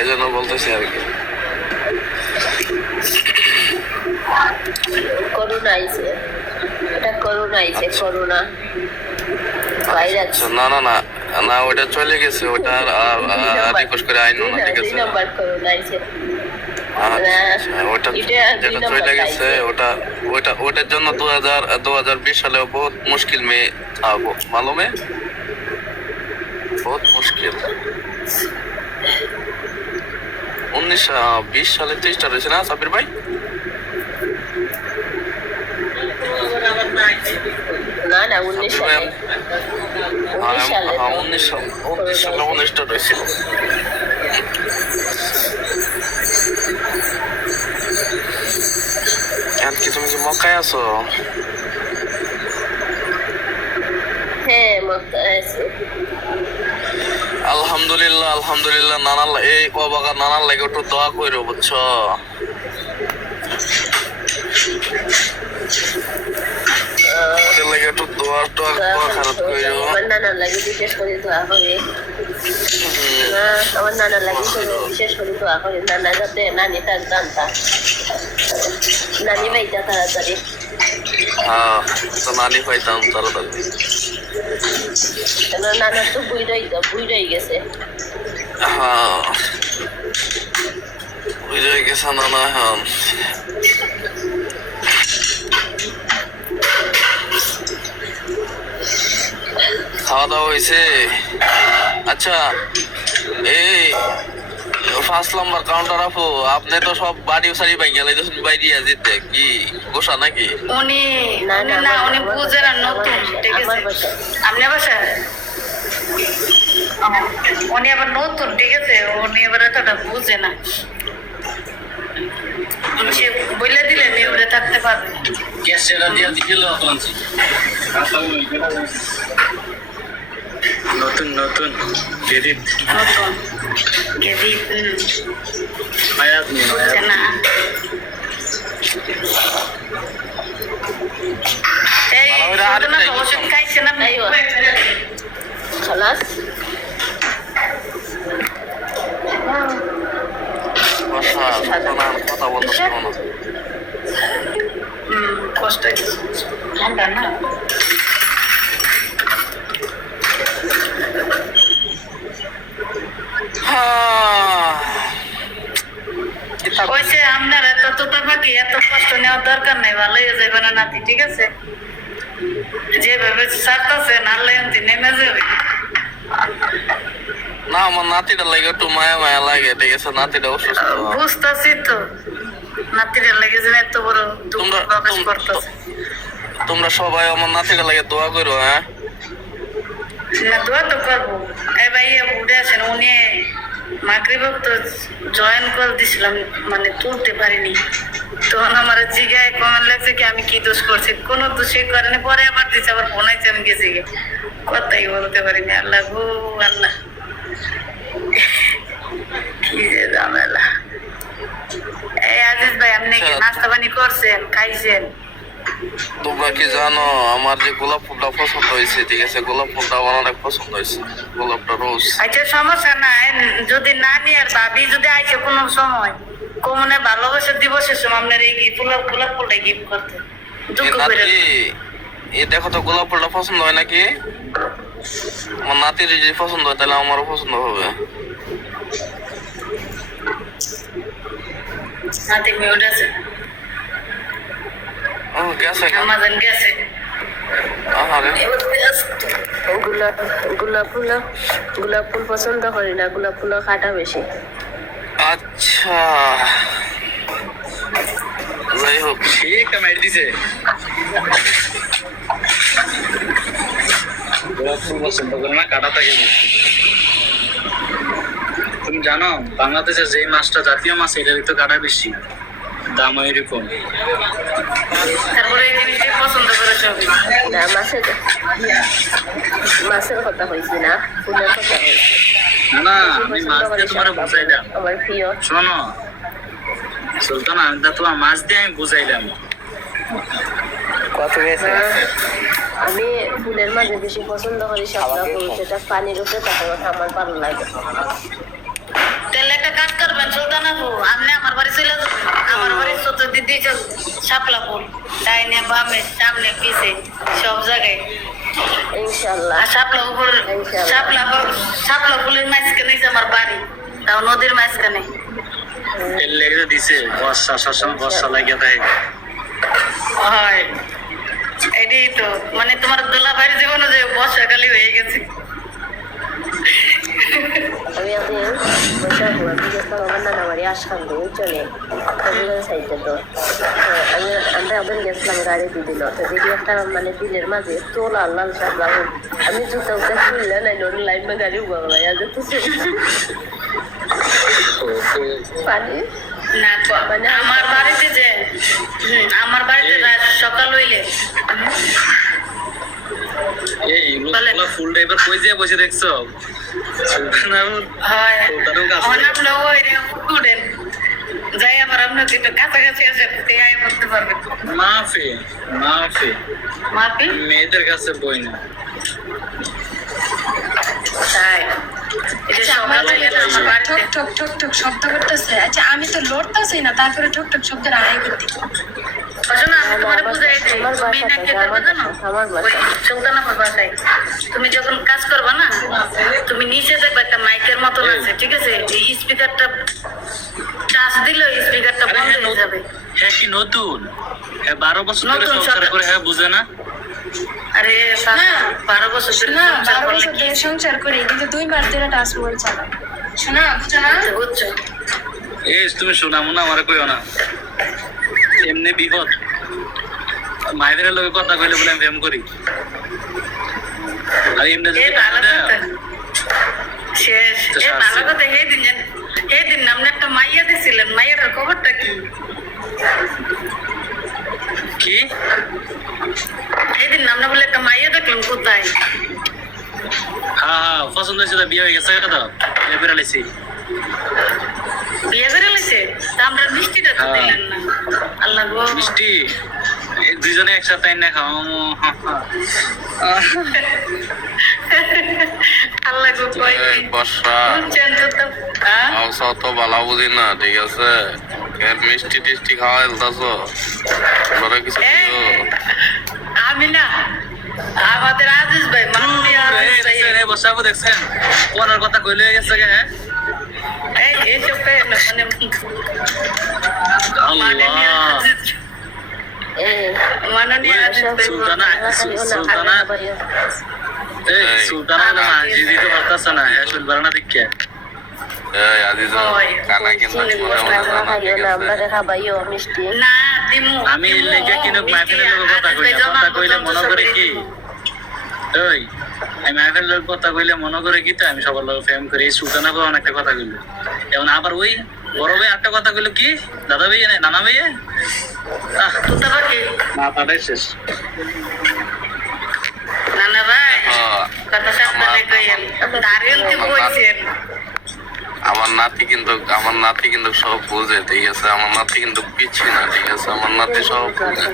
এই জন্য বলতেছি আর কি। করোনা আইছে, এটা করোনা আইছে, আচ্ছা। Corona virus. আচ্ছা, না না না না, ওইটা চলে গেছে, ওইটা আর রিকোয়েস্ট করে আইনো না, ঠিক দুই আছে? নাম্বার করোনা আইছে। আচ্ছা, ওইটা এটা দুই যেটা নাম্বার চলে গেছে, আইছে। ওইটার জন্য 2020 সালে বহুত মুশকিল में था वो, मालूम है? बहुत मुश्किल। 20 সালে তো স্টার্ট হয়েছে না সাবির ভাই? না না 19 সালে, 19 সালে তো। 19 সালে মনে স্টার্ট হয়েছিল। এখন কি তুমি কি মক্কায় আছো? হ্যাঁ মক্কা আছে। আলহামদুলিল্লাহ আলহামদুলিল্লাহ, নানার এই অবাগা নানার লাগে একটু দোয়া কইরো, বুঝছো? ওদের লাগে একটু দোয়া খারাপ কইরো। আমার নানার লাগে বিশেষ করে দোয়া করে। না, আমার নানার লাগে বিশেষ করে দোয়া করে। নানা যাতে নানি তার জানতা, নানি ভাইটা তাড়াতাড়ি। হ্যাঁ, তো নানি পাইতাম তাড়াতাড়ি। কেন নানার তো বুই রয়ে গেছে। হ্যাঁ, বুঝে গেছে নানা। হ্যাঁ, খাওয়া দাওয়া হয়েছে? আচ্ছা, এই 5 নম্বর কাউন্টার আপু, আপনি তো সব বাড়ি সারি পাই গেলে বাইরে যেতে কি গোসা নাকি? উনি না, উনি না, না, আমার- উনি আমার বুঝে না, নতুন, ঠিক আমার আছে? বাসায়। আপনার বাসায়? উনি আবার নতুন, ঠিক আছে, উনি এবার এতটা বুঝে না। সে বলে দিলে মেয়ে থাকতে পারবে। গ্যাস সেটা দিয়ে দিল আনছি। নতুন নতুন গেরিব নতুন গেদি মায়াত নেই, বুঝছে না। এই ওরা আর ঘটনা একটাই ওষুধ খাইছে না? আইও। খালাস। বাসা শোনার কথা বলতে শোনো না। কষ্ট হয়েছে। ঠান্ডা না? কইছে আপনার এত তোতা পাখি, এত কষ্ট নেওয়ার দরকার নাই, ভালো হয়ে যাবে না নাতি, ঠিক আছে? যেভাবে ছাড়তেছেন আল্লাহ এমনি নেমে যাবে। না, আমার নাতিটা লাগে একটু মায়া মায়া লাগে, ঠিক আছে? নাতিটা অসুস্থ। বুঝতেছি তো, নাতির লেগে যে এত বড় দুঃখ তোমরা- প্রকাশ তোম- করতেছে। তোমরা সবাই আমার নাতিটা লাগে দোয়া করো, হ্যাঁ? না দোয়া তো করবো। এই ভাইয়া উঠে আসেন, উনি মাগরিবেও তো জয়েন করে দিছিলাম, মানে তুলতে পারিনি। তখন আমার জিগায় কমেন্ট লাগছে কি আমি কি দোষ করছি, কোনো দোষই করেনি। পরে আবার দিচ্ছে, আবার ফোন আইছে, আমি গেছি গে, কথাই বলতে পারিনি। আল্লাহ গো আল্লাহ, কি যে ঝামেলা। এই আজিজ ভাই, আপনি কি নাস্তা পানি করছেন, খাইছেন? তোমরা কি জানো আমার যে গোলাপ ফুলটা পছন্দ হয়েছে, ঠিক আছে? গোলাপ ফুলটা আমার অনেক পছন্দ হয়েছে, গোলাপটা রোজ। আচ্ছা সমস্যা নাই, যদি নানি আর ভাবি যদি আইসে কোনো সময় কমনে ভালোবাসা দিবসের সময় আপনার এই গোলাপ ফুলটা গিফট করতে দুঃখ করে এই দেখো তো গোলাপ ফুলটা পছন্দ হয় নাকি? আমার নাতির যদি পছন্দ হয় তাহলে আমারও পছন্দ হবে। নাতি মিউট আছে, ও গেছে কেন? আমাজন গেছে। আহারে গোলাপ ফুল পছন্দ করি না, গোলাপ ফুল কাটা বেশি। আচ্ছা যাই হোক, ঠিক কমেন্ট দিছে গোলাপ ফুল পছন্দ করে না, কাটা থাকে বেশি। তুমি জানো বাংলাদেশে যে মাছটা জাতীয় মাছ এটার তো কাটা বেশি, দাম এরকম। তারপরে এই জিনিসটাই পছন্দ করে সবাই। না মাছের কথা হয়েছি না, ফুলের কথা হয়েছে। না আমি মাছ দিয়ে তোমার বুঝাইলাম, আমার প্রিয়। শোনো সুলতানা, আমি তোমার মাছ দিয়ে আমি বুঝাইলাম। আমি ফুলের মাঝে বেশি পছন্দ করি শাপলা ফুল, যেটা পানির উপরে থাকে, ওটা আমার ভালো লাগে। তাহলে একটা কাজ করবেন সুলতান আপু, আপনি আমার বাড়ি চলে যাবেন, আমার বাড়ির চতুর্দিকে শাপলা ফুল, ডাইনে বামে সামনে পিছে সব জায়গায়। ইনশাল্লাহ। আর শাপলা ফুলের মাঝখানে আমার বাড়ি, তাও নদীর মাঝখানে। তেল লেগে দিছে, বর্ষা সবসময় বর্ষা লাগিয়ে থাকে। হয় এটাই তো, মানে তোমার দোলা ভাইয়ের জীবনে যে বর্ষাকালই হয়ে গেছে। আমি আমার নানা বাড়ি আসলাম তো চলে সাইডে, তো আমরা ওদের গেছিলাম গাড়ি দুদিন, তো দেখি একটা মানে দিনের মাঝে তো লাল লাল শাপলা ফুল, আমি জুতা উঠে খুললে নাই লাইন বা গাড়ি উবা পানি না মানে আমার বাড়িতে যে আমার বাড়িতে রাত সকাল হইলে এই লোকগুলো ফুল টাইপের কই দিয়ে বসে দেখছো? সুলতানা হয় সুলতানার কাছে আপনি ওই উঠেন যাই, আবার আপনাকে একটু কাছাকাছি আসে আয় করতে পারবেন। মাফি মাফি মাপি মেয়েদের কাছে বই না। তাই এটা সকাল হইলে না আমার বাড়িতে ঠক ঠক ঠক ঠক শব্দ করতেছে। আচ্ছা আমি তো লড়তেছি না, তারপরে ঠক ঠক শব্দ আড়াই করতে। শোনো, আমি তোমার বুঝাই দিই, তুমি না কি করবে জানো? ওই সুলতান আপুর বাসায় তুমি যখন কাজ করবা না, তুমি নিচে দেখবে একটা মাইকের মতন আছে, ঠিক আছে? এই স্পিকারটা টাচ দিলে স্পিকারটা আরে বন্ধ হ্যাঁ, হয়ে যাবে। হ্যাঁ কি নতুন? হ্যাঁ 12 বছর ধরে নতুন সংসার সব- করে, হ্যাঁ বুঝে না? আরে 12 বছর ধরে না সংসার 12 করলে বছর কি ধরে সংসার করি, কিন্তু 2 মাস ধরে টাচ মোবাইল চালাও। শোনা বুঝো না? বুঝছো? এই তুমি শোনা মনে আমারে কইও না, এমনি বিপদ। মায়েদের লোকে কথা কইলে বলে আমি প্রেম করি, আর এমনি যদি এই ভালো কথা শেষ। তো এই শাস্তি। ভালো কথা এই দিন আপনি একটা মাইয়া দিছিলেন, মাইয়াটার খবরটা কি? কি এই দিন আমরা বলে একটা মাইয়া দেখলাম কোথায়? হ্যাঁ হ্যাঁ পছন্দ হয়েছে, তো বিয়ে হয়ে গেছে তো বিয়ে করে লাইছি। বিয়ে করে লেছে? তা আমরা মিষ্টিটা তো হ্যাঁ। দিলেন না। আল্লাহ গো, মিষ্টি এই দুইজনে একসাথে না খাও। আল্লাহ গো কই বর্ষা শুনছেন তো? হ্যাঁ? খাওয়া তো ভালো বুঝি না, ঠিক আছে? এর মিষ্টি টিষ্টি খাওয়া এলতাছো, তোরা কিছু এই, দিও। আমি না, আমাদের আজিজ ভাই মাননীয় আজিজ ভাই বসাবো দেখছেন ওনার কথা কইলে গেছে গে। হ্যাঁ এইসব করেন না, মানে মাননীয় আল্লাহ আজিজ, মাননীয় আজিজ ভাই সুলতানা সুলতানা এই সুলতানা না জিদি তো পারতাছ না, হ্যাঁ শুনবার না দেখে। এই আজিজ কানা কিন্তু আমরা খাবাইও মিষ্টি। না দিমু আমি লেগে কিনো মাহফিলের লোক কথা কইলে মনে করে কি ওই আমি মাহফিলের লোক কথা কইলে মনে করে কি, তো আমি সবার লোক ফেম করি। এই সুলতানা বউ একটা কথা কইলো, এখন আবার ওই বড় ভাই একটা কথা কইলো কি, দাদা ভাই না নানা ভাই তুই বাকি না তাটাই শেষ। নানা ভাই কথা সাবধানে কইেন, দাঁড়িয়ে বলছেন আমার নাতি কিন্তু কিন্তু আমার নাতি কিন্তু সব বোঝে, ঠিক আছে? আমার নাতি কিন্তু পিচ্ছি না, ঠিক আছে? আমার নাতি সব বোঝে।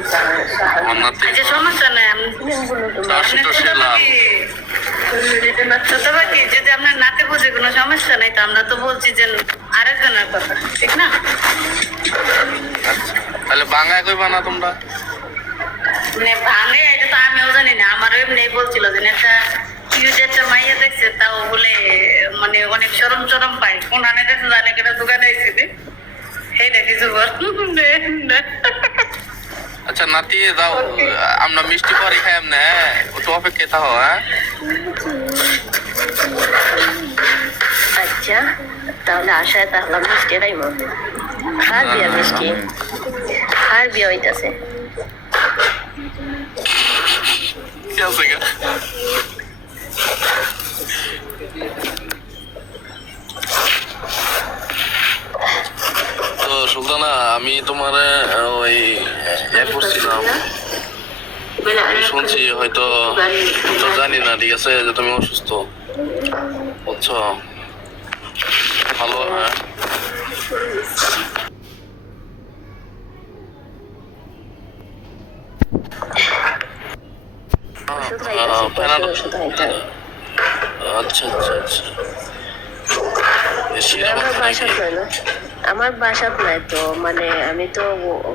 আমার নাতি আচ্ছা সমস্যা নাই সে লাল। তবে কি যদি আপনার নাতে বুঝে কোনো সমস্যা নাই, তো আমরা তো বলছি যে আরেকজনের কথা, ঠিক না? আচ্ছা, তাহলে বাংলায় কইবা না তোমরা? মানে ভাঙে এটা তো আমিও জানি না, আমারও এমনি বলছিল যে একটা কিউট একটা মাইয়া দেখছে, তাও বলে মানে অনেক সরম সরম পাই, কোন আনে দেখছে জানে কিনা দোকানে এসেছে সেইটা কিছু বল। আচ্ছা নাতি দাও, আমরা মিষ্টি পরে খাই এমনি, হ্যাঁ? একটু অপেক্ষা থাকো, হ্যাঁ? আচ্ছা তাহলে আশায় তাহলে মিষ্টি খাইব। আর বিয়া মিষ্টি আর বিয়া হইতাছে। কি আছে গা? তো সুলতানা, আমি তোমার ওই করছিলাম, আমি শুনছি হয়তো, তো জানি না, ঠিক আছে, যে তুমি অসুস্থ, বুঝছো? ভালো, হ্যাঁ? ওষুধ খাইতাছে, ওষুধ খাইতে আচ্ছা আচ্ছা আচ্ছা। আমার বাসাত নাই না, আমার বাসাত নাই তো, মানে আমি তো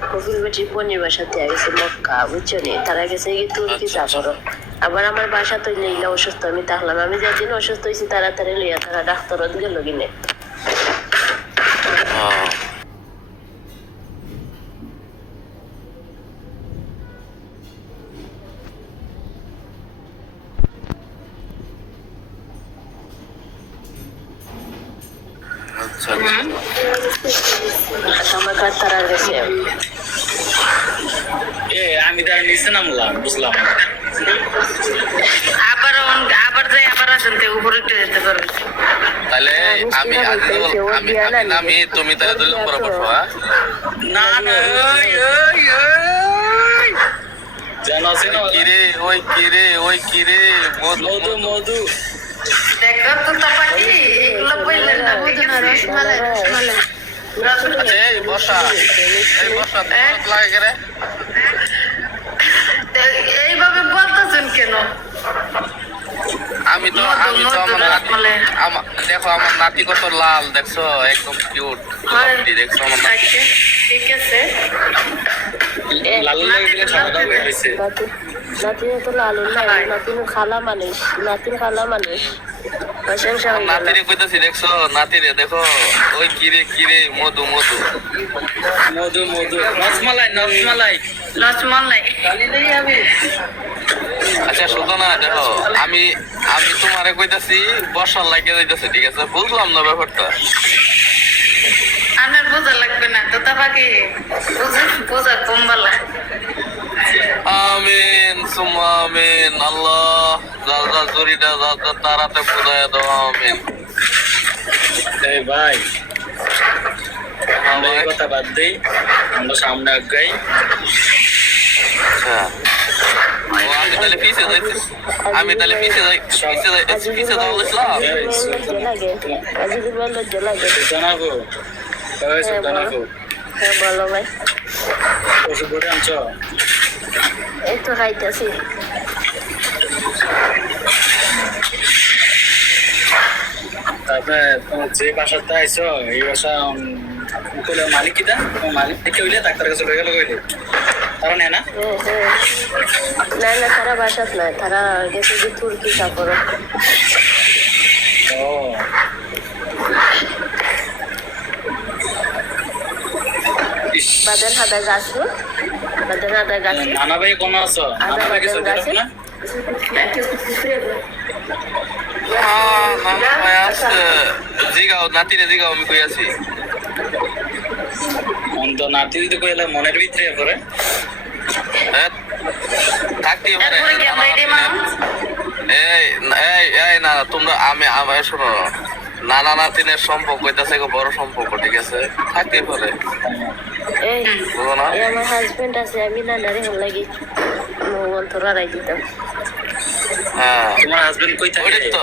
কপিল বেটির বোনের বাসাতে গেছি মক্কা, বুঝছো নি? তারা গেছে কি তুর্কি চাপড়। আবার আমার বাসা তো লইলা অসুস্থ, আমি তাহলাম আমি যেদিন অসুস্থ হয়েছি তাড়াতাড়ি লইয়া তারা ডাক্তারত গেল কিনে। আচ্ছা আচ্ছা। আমার কার তারা গেছে। আমি তার নিচে নামলাম, বুঝলাম। আবার যাই আবার আসেন তো উপরে একটু যেতে পারবেন। তাহলে আমি নামি, তুমি তাহলে 2 নম্বরে বসো, হ্যাঁ? না না, জানো আছে না? কিরে ওই কিরে ওই কিরে মধু মধু। দেখো তো তাপাটি এগুলো বললেন না, বুঝুন না? রসমালাই রসমালাই আচ্ছা এই বসা, এই বসা লাগে কেন? এইভাবে বলতেছেন কেন? আমি তো দেখো আমার নাতি কত লাল, দেখছো? একদম কিউট, দেখছো আমার নাতি? আচ্ছা ঠিক আছে। লাল লাগে দিলে সাদা হয়ে গেছে। নাতিন তো লালুন নাই, নাতিন খালা মানুষ, নাতিন খালা মানুষ। প্রশংসা হয়ে গেল। নাতিরে কইতাছি, দেখছো? নাতিরে দেখো, ওই কিরে কিরে মধু মধু মধু মধু, রসমালাই রসমালাই। রসমালাই আচ্ছা সুলতানা, দেখো আমি তোমারে কইতাছি বর্ষার লাগে যাইতেছে, ঠিক আছে? বুঝলাম না ব্যাপারটা। আমার বোঝা লাগবে না তো, তাপাকি বোঝা কমবালা। আমিন সুম্মা আমিন। আল্লাহ যার যার জরিটা যার যার তারাতে বোঝায় দাও, আমিন। এই ভাই, আমরা ভাই। এই কথা বাদ দেই, আমরা সামনে আগাই। আচ্ছা ও, আমি তাহলে পিছিয়ে যাইছি, আমি তাহলে পিছিয়ে যাওয়া ইসলাম। লাগে আজিজুল ভাই লজ্জা লাগে। জানাবো জানাবো হ্যাঁ বলো ভাই। ওষুধ করে আনছ? এই তো খাইতেছি। তারপরে তোমার যে বাসাতে আইছো, এই বাসা মালিক কিটা? মালিক থেকে হইলে ডাক্তার কাছে লয়ে গেল কইলে তারা নেয় না? না না, তারা বাসাত নাই, তারা গেছে যে তুর্কি চাপড়। ও বাদান হাদা গাছ না, বাদান হাদা গাছ। নানা ভাই কোন আছো? নানা ভাই কিছু দিল না? জিগাও নাতিরে জিগাও, আমি কই আছি। অন্ত নাতি দিতে কইলা মনের ভিতরে পড়ে থাকতেই পারে। তারপরে কি আমরা এটাই মানো? এই এই এই না তোমরা, আমি শোনো, নানা নাতিনের সম্পর্ক হইতাছে বড় সম্পর্ক, ঠিক আছে? থাকতেই পারে, এই বুঝো না? আমার হাজবেন্ড আছে, আমি নানারে ভালো লাগি মোবাইল তো রাই দিতাম। হ্যাঁ তোমার হাজবেন্ড কই থাকে? ওইটাই তো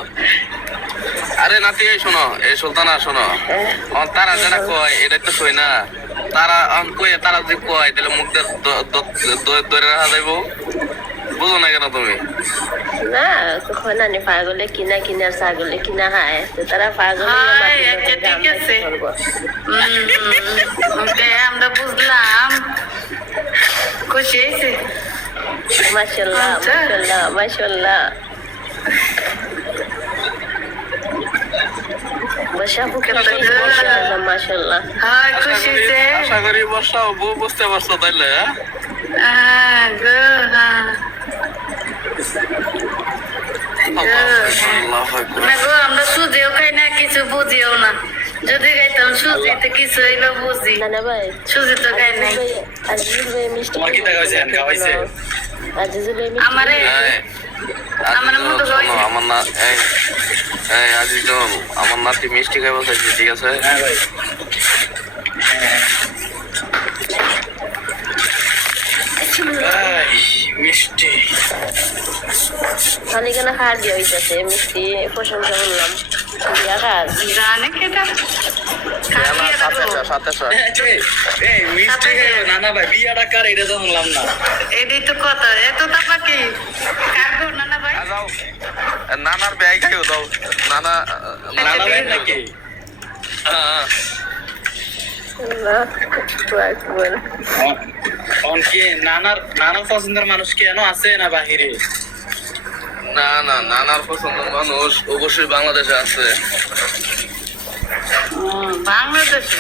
আরে নাতি এই শোনো, এই সুলতানা শোনো, তারা যেটা কয় এটা তো সই না, তারা কয়ে তারা যে কয় তাহলে মুখ ধরে রাখা যাইব, বুঝো না কেন তুমি? না কখন আনি পাগলে কিনা কিনার ছাগলে কিনা খায় তো তারা পাগলে আচ্ছা, ঠিক আছে। ওকে, আমরা বুঝলাম, খুশি হয়েছে। মাশাল্লাহ আচ্ছা। মাশাল্লাহ মাশাল্লাহ বসাবুকে তো মাশাল্লাহ মাশাল্লাহ হ্যাঁ, খুশি হয়েছে। আশা করি বর্ষা বুঝতে পারছো তাইলে? হ্যাঁ গো, হ্যাঁ। না গো, আমরা সুজিও খাই না, কিছু বুঝিও না। যদি খাইতাম সুজিতে কিছু হইলো বুঝি, না না ভাই সুজি তো খাই নাই। আজিজুল ভাই মিষ্টি তোমার কি দেখা হয়েছে? খাওয়াইছে? আজিজুল ভাই মিষ্টি আমারে আমার মতো খাওয়াইছে। আমার না আজিজুল, আমার নাতি মিষ্টি খাইবো চাইছি, ঠিক আছে? হ্যাঁ ভাই। ভাই, মিষ্টি। খালি কেন খাওয়ার দিয়ে হইতেছে মিষ্টি প্রশংসা করলাম দিয়া খাস জানে কেটা সাথে এই মিষ্টি খাইবে না? না ভাই, বিয়াটা কার এটা তো শুনলাম না। এটাই তো কথা, এত তাপা কি কাকু না ভাই? যাও, নানার ব্যাগ খাইও দাও, নানা নানা ভাই নাকি? হ্যাঁ, কি নানার পছন্দের মানুষ কি এনো আছে না বাহিরে? না না, নানার পছন্দের মানুষ অবশ্যই বাংলাদেশে আছে। বাংলাদেশে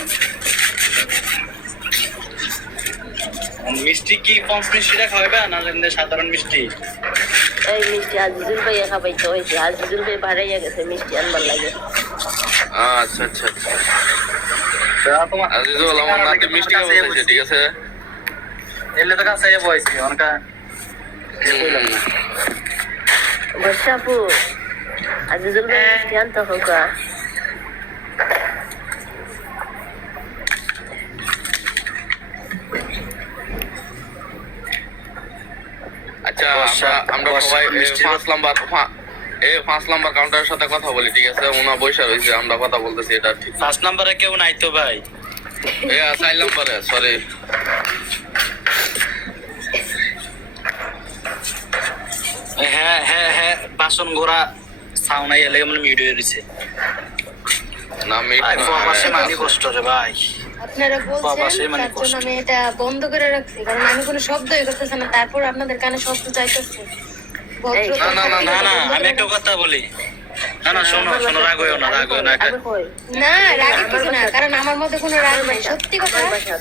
মিষ্টি কি পঞ্চ মিষ্টিটা খাওয়াবে না এমনি সাধারণ মিষ্টি? এই মিষ্টি আজিজুল ভাই খাবাইতে হয়েছে আজিজুল ভাই বাড়াইয়া গেছে মিষ্টি আনবার লাগে আচ্ছা আচ্ছা আচ্ছা, আজিজুল আমার নাতি মিষ্টি খাইবো চাইছে, ঠিক আছে? এলে তো কাছে বয়সী অনেক। বর্ষাপু আজিজুল ভাই মিষ্টি আনতে হোক আচ্ছা, আমরা সবাই 5 নাম্বার কাউন্টারের সাথে কথা বলি, ঠিক আছে? ওনা বৈশা রয়েছে, আমরা কথা বলতেছি, এটা ঠিক। 5 নম্বরে কেউ নাই তো ভাই? 4 নাম্বারে, সরি। হ্যাঁ হ্যাঁ হ্যাঁ, বাসন গোড়া সাউনাই এলে মানে মিউট হয়ে রয়েছে। না বাবাসে মানি কষ্ট রে ভাই। আপনারা বাবাসে বলছেন মানে তার জন্য কষ্ট। আমি এটা বন্ধ করে রাখছি, কারণ আমি কোনো শব্দই করতেছি না, তারপর আপনাদের কানে শব্দ চাইতেছে। না, না, না না, আমি একটা কথা বলি। না না, শোনো শোনো, রাগ হইও না, রাগ হইও না। আমি কই না, রাগের কিছু না, কারণ আমার মধ্যে কোনো রাগ নাই, সত্যি কথা। আমার বাসা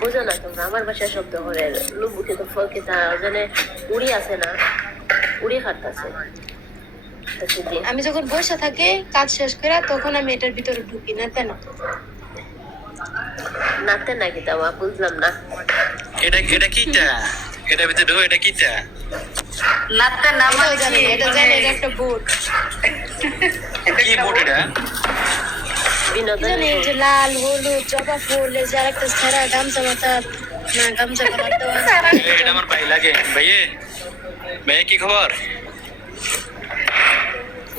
বুঝো না তোমরা আমার বাসায় শব্দ করে লুবুকে তো ফলকে তা ওখানে উড়ি আছে না উড়ি খাটতেছে আমি যখন বসে থাকি কাজ শেষ করে তখন আমি এটার ভিতরে ঢুকি না, তাই না? নাতে নাকি তাও বুঝলাম না এটা কিটা? এটা ভিতরে ঢো, এটা কিটা? নাতে নামা এটাও জানি, এটা জানি, এটা একটা বোর্ড। কি বুট এটা? বিনোদন জানি এই যে লাল হলুদ জবা ফুল, এই যে আরেকটা ছাড়া গামছা মাথা, না গামছা বানাতে এটা আমার ভাই লাগে। ভাইয়ে ভাইয়ে কি খবর?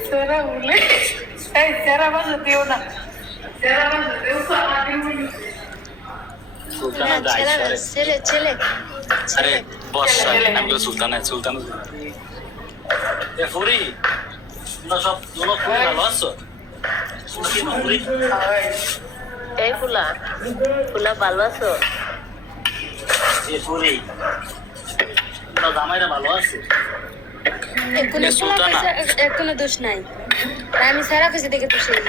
তোরা বলে এই তেরা বাজে দিও না, তেরা বাজে দিও সুলতানা দাই সরে। ছেলে ছেলে আরে বস, আমি তো সুলতানা সুলতানা। এ ফুরি না, সব দুনো ফুরি ভালো আছো? কি ফুরি? এই ফুলা ফুলা ভালো আছো এ ফুরি না, জামাইরা ভালো আছে? কোনো সুলতানা। কোনো দোষ নাই, আর আমি সারা কিছু দেখে তো সেই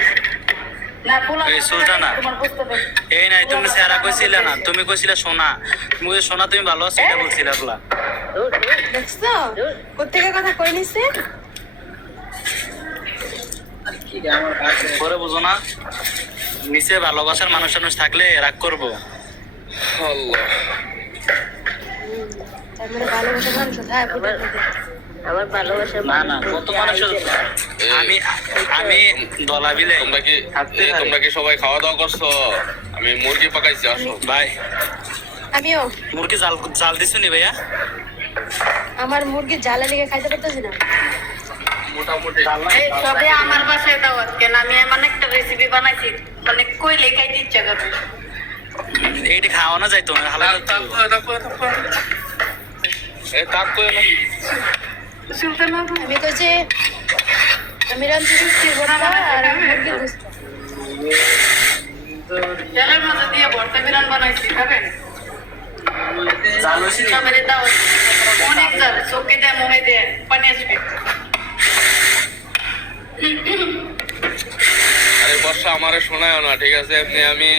না পোলা এই সুলতানা। তোমার বুঝতে পারছি। এই নাই, তুমি সারা কইছিলা না, তুমি কইছিলা সোনা। তুমি কইছিলা সোনা তুমি ভালো আছো, এটা বলছিলা বলা। দেখছো কোথেকে কথা কই নিছে। পরে বুঝো না, নিচে ভালোবাসার মানুষ টানুষ থাকলে রাগ করবো। আল্লাহ, তার মানে ভালোবাসা মানুষ হয় আমার ভালোবাসার না না, কত মানুষ আমি আমি দলা বিলে তোমরা কি সবাই খাওয়া দাওয়া করছো? আমি মুরগি পাকাইছি, আসো। ভাই আমিও মুরগি জাল দিছো নি ভাইয়া? আমার মুরগি জালে লেগে খাইতে পারতেছি না। মোটামুটি এই সবে আমার বাসায় দাওয়াত কেন আমি এমন একটা রেসিপি বানাইছি মানে কইলে খাইতে ইচ্ছা করবে এইটা খাওয়ানো যাইতো না হালা সুলতান বাবু আমি কইছি আমি রান্না করছি ভর্তা আর মুরগির গোশত। তেলের মধ্যে দিয়ে ভর্তা বিরান বানাইছি খাবেন জানো সে সবাই দাওয়াত অনেক জাল চোখে দেয় মুখে দেয় পানি আসবে আরে বর্ষা আমারে শোনায় না, ঠিক আছে? এমনি আমি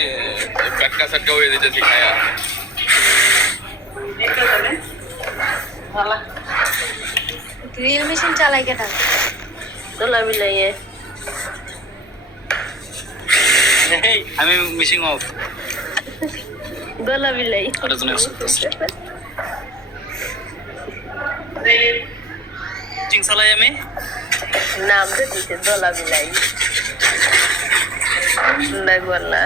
পেটকা সেটকা হয়ে দিতেছি খায়া। একটু যাবে ভালো গ্রিল মেশিন চালাই কেটা তোলা মিলাইয়ে আমি মিশিং অফ দোলা মিলাই চিং চালাই আমি নাম তো দিছে দোলা মিলাই না বললা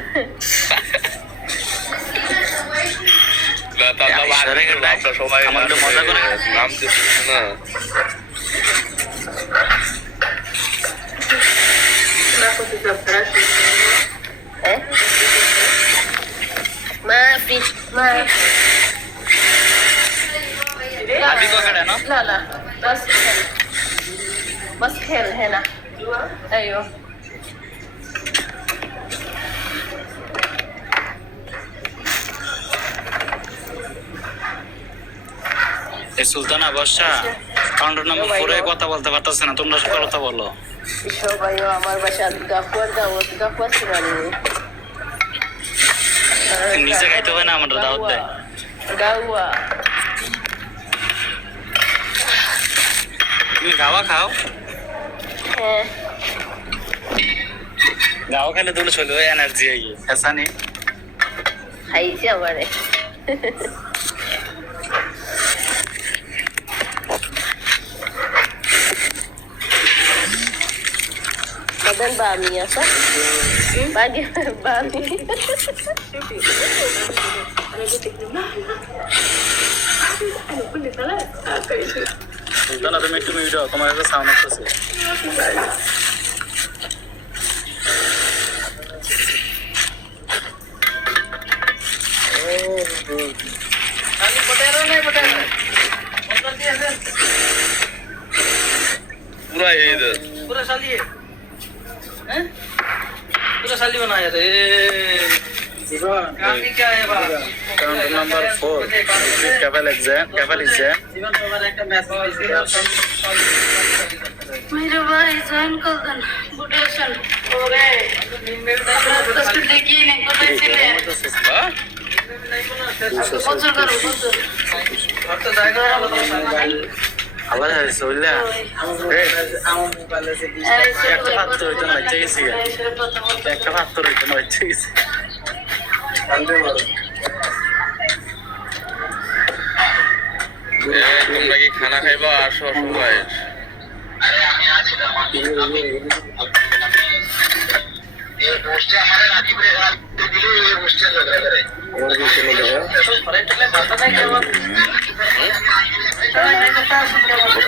সবাই আমার একটু মজা করে নাম দিচ্ছে না। eh maafi maafi अभी को खड़ा ना لا لا بس خل بس خل هنا ايوه এই সুলতানা বর্ষা কাউন্টার নাম্বার 4 এ কথা বলতে পারতাছ না, তোমরা সব কথা বলো। সবাই আমার বাসা গাফওয়ার দাওয়াত গাফওয়ার সিরানি নিজে খাইতে হয় না, আমাদের দাওয়াত দেয়। গাওয়া তুমি গাওয়া খাও? হ্যাঁ গাওয়া খেলে তো চলে এনার্জি আই ऐसा नहीं খাইছে আমারে Kadan bami ya sa? Bagi bami. Sultana তুমি একটু ভিডিও তোমার কাছে সাউন্ড আসছে। पूरा ये इधर पूरा साली है हैं? पूरा साली बनाया रे काम भी क्या है बा काउंटर नंबर 4 कैफल एग्जाम जीवन তোমার একটা মেসেজ मेरे भाई जॉइन कर देन बुटेशन ओरे तो देखिए नहीं को इसलिए हाँ? बजर करो बजर তো জায়গা আবার সইলা একটা ভাত হইতো না বাচ্চা গেছি একটা ভাত হইতো না বাচ্চা গেছি তোমরা কি খানা খাইবা? আসো সবাই।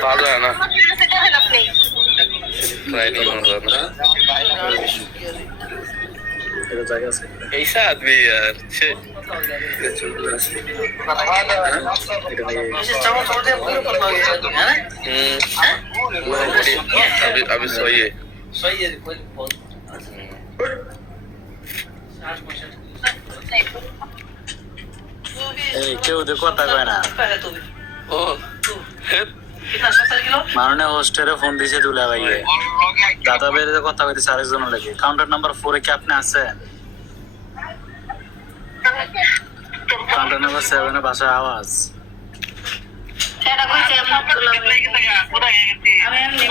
ताजा है ना, ट्राई नहीं होता ना। कैसा आदमी यार, छे। अभी सोइए। কেউ তো কথা কয় না। ओ মাননীয় হোস্টেলে ফোন দিয়েছে দুলা ভাইয়ে, দাদা ভাইয়ের কথা কইতেছে আরেকজন লাগে। কাউন্টার নাম্বার 4 এ কি আপনি আছেন? কাউন্টার নাম্বার 7 এ বাসায় আওয়াজ। এটা কইছে আমি এমনি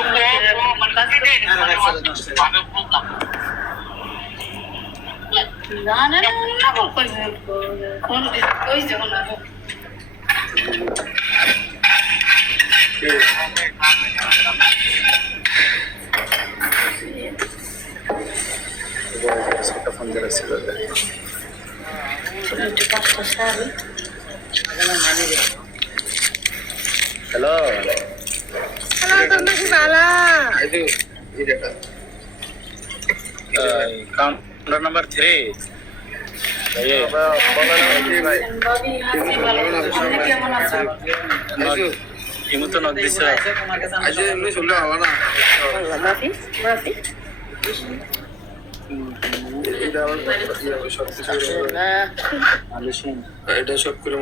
জানে না কোন কইছে কোন ফোন দিয়েছিল। হ্যালো তোমরা কি বালা কাউন্টার নাম্বার 3 ভাবি হাসি ভালো আপনি কেমন আছেন ইমুতো নক দিছে মাফি মাফি এটা সব করে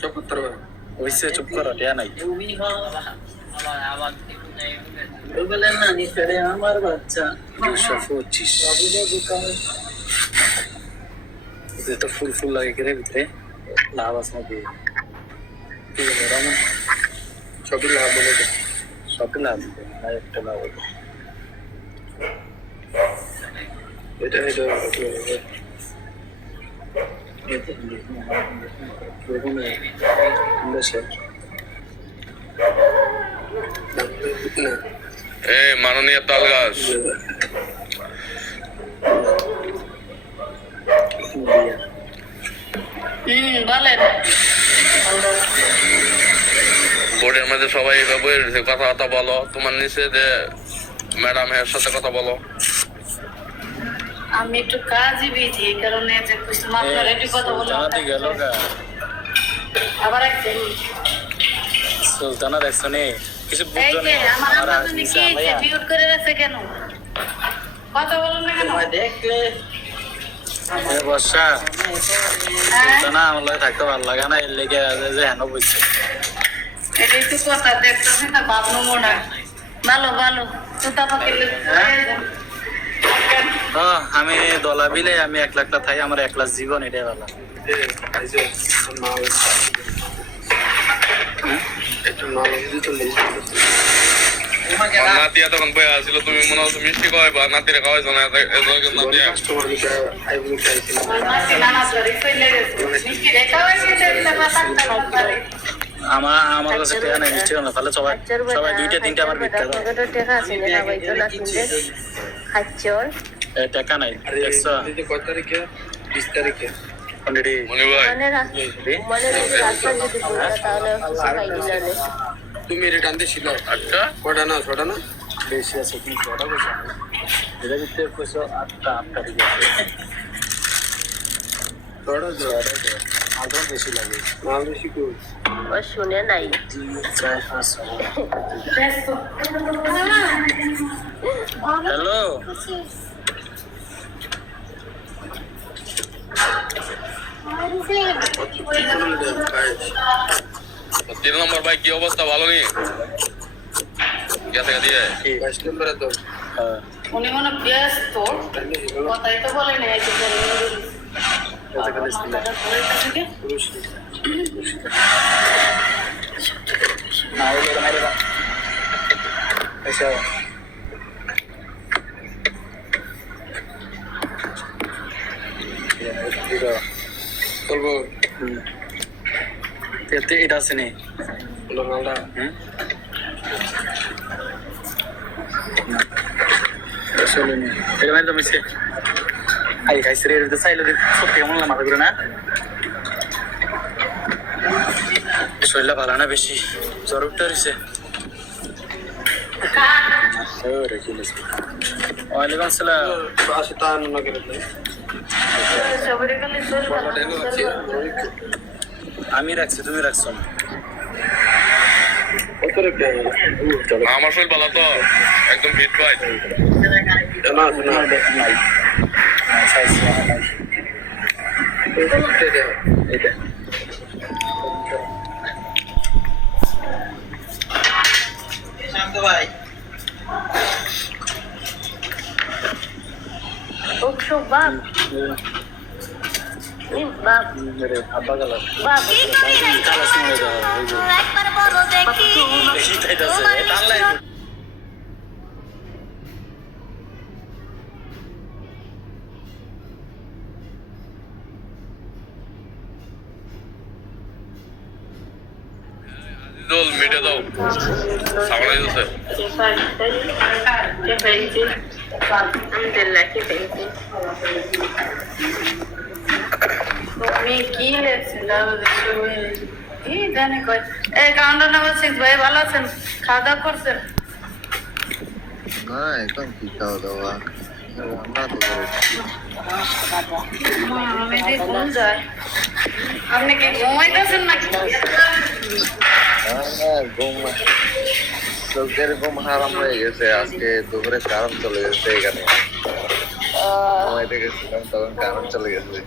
সব করতে পারবে ওইসে চুপ করো টিয়া নাই আমার বাচ্চা 225 এটা ফুল ফুল লাগে কিরে ভিতরে লাভ আছে নাকি সবই লাভ বলে সবই লাভ না একটা লাভ এটা মাননীয় তালগাছ বলেন বোর্ডের মধ্যে সবাই কথাবার্তা বলো তোমার নিচে যে ম্যাডাম এর সাথে কথা বলো আমি একটু কাজই বিজি এই কারণে যে আপনার একটু কথা বলতে জানাতে গেল গা আবার একদিন সুলতানা দেখছো নি কিছু এই বুঝছো যে না আমার আপনাদের কি মিউট করে রাখছে কেন কথা বলুন না কেন দেখলে বর্ষা সুলতানা আমার লগে থাকতে ভালো লাগে না এর লেগে যে হেন বুঝছে এটা একটু কথা দেখতেছি না ভাবনো মনে ভালো ভালো তুতা পাখি আমি দলা বিলে আমি একলা একলা থাই আমার একলা জীবন এটাই ভালো নাতিয়া তখন বয়ে আসছিল তুমি মনে হচ্ছে মিষ্টি খাওয়াই বা নাতিরে খাওয়াইছো না নাতিয়া আমার কাছে টেকা নাই মিষ্টি না তাহলে সবাই সবাই দুইটা তিনটা আমার ভিক্ষা দাও টেকা আছে না ভাই তো না কিনলে খাচ্ছর টেকা নাই দেখছো কত তারিখে 20 তারিখে অলরেডি মনি ভাই মানে রাস্তা যদি বলতা তাহলে খাই দিলানে তুমি রিটার্ন দিছিল আচ্ছা কটা না ছটা না বেশি আছে কি কটা বসে এটা দিতে কইছো 8টা দিকে আছে ছটা আরো বেশি লাগে মাল বেশি কই ও শুনে নাই 4 5 হ্যালো তিন নম্বর ভাই কি অবস্থা ভালো নেই গেছে দিয়ে 22 নম্বরে তো উনি মনে ব্যস্ত কথাই তো বলে নাই যে না ওই মাইরে দাও এসো বলবো এটা আছে নি মালটা আসলে নি এটা মানে তো মিছে আই খাইছে রে এটা চাইলে সত্যি কেমন লাগে মাথা ঘুরে না শরীরটা ভালো না বেশি জ্বর উঠতে রয়েছে ওয়ালাইকুম আসসালাম আসে তা না করে সবারই খালি শরীর ভালো আমি রাখছি তুমি রাখছো না কত রেখে আমার শরীর ভালো তো একদম ফিট ভাই না না নাই সাইজ নাই এটা শান্ত ভাই ওকশো বাপ বাপ মেরে আব্বা গেল বাপ কালা শুনে দাও দেখি তাইতাছে টানলাই জল মিটে দাও সামনে যাচ্ছে আলহামদুলিল্লাহ কি পেয়েছি তুমি কি লেখছে এই জানি কই এই কাউন্টার নাম্বার 6 ভাই ভালো আছেন খাওয়া দাওয়া করছেন না এখন কি খাওয়া দাওয়া রান্না তো করেছি। আমি যে ঘুম যায় আপনি কি ঘুমাইতেছেন নাকি ঘুম চোখের ঘুম হারাম হয়ে গেছে আজকে দুপুরে কারণ চলে গেছে এখানে ঘুমাইতে গেছিলাম তখন কারণ চলে গেছে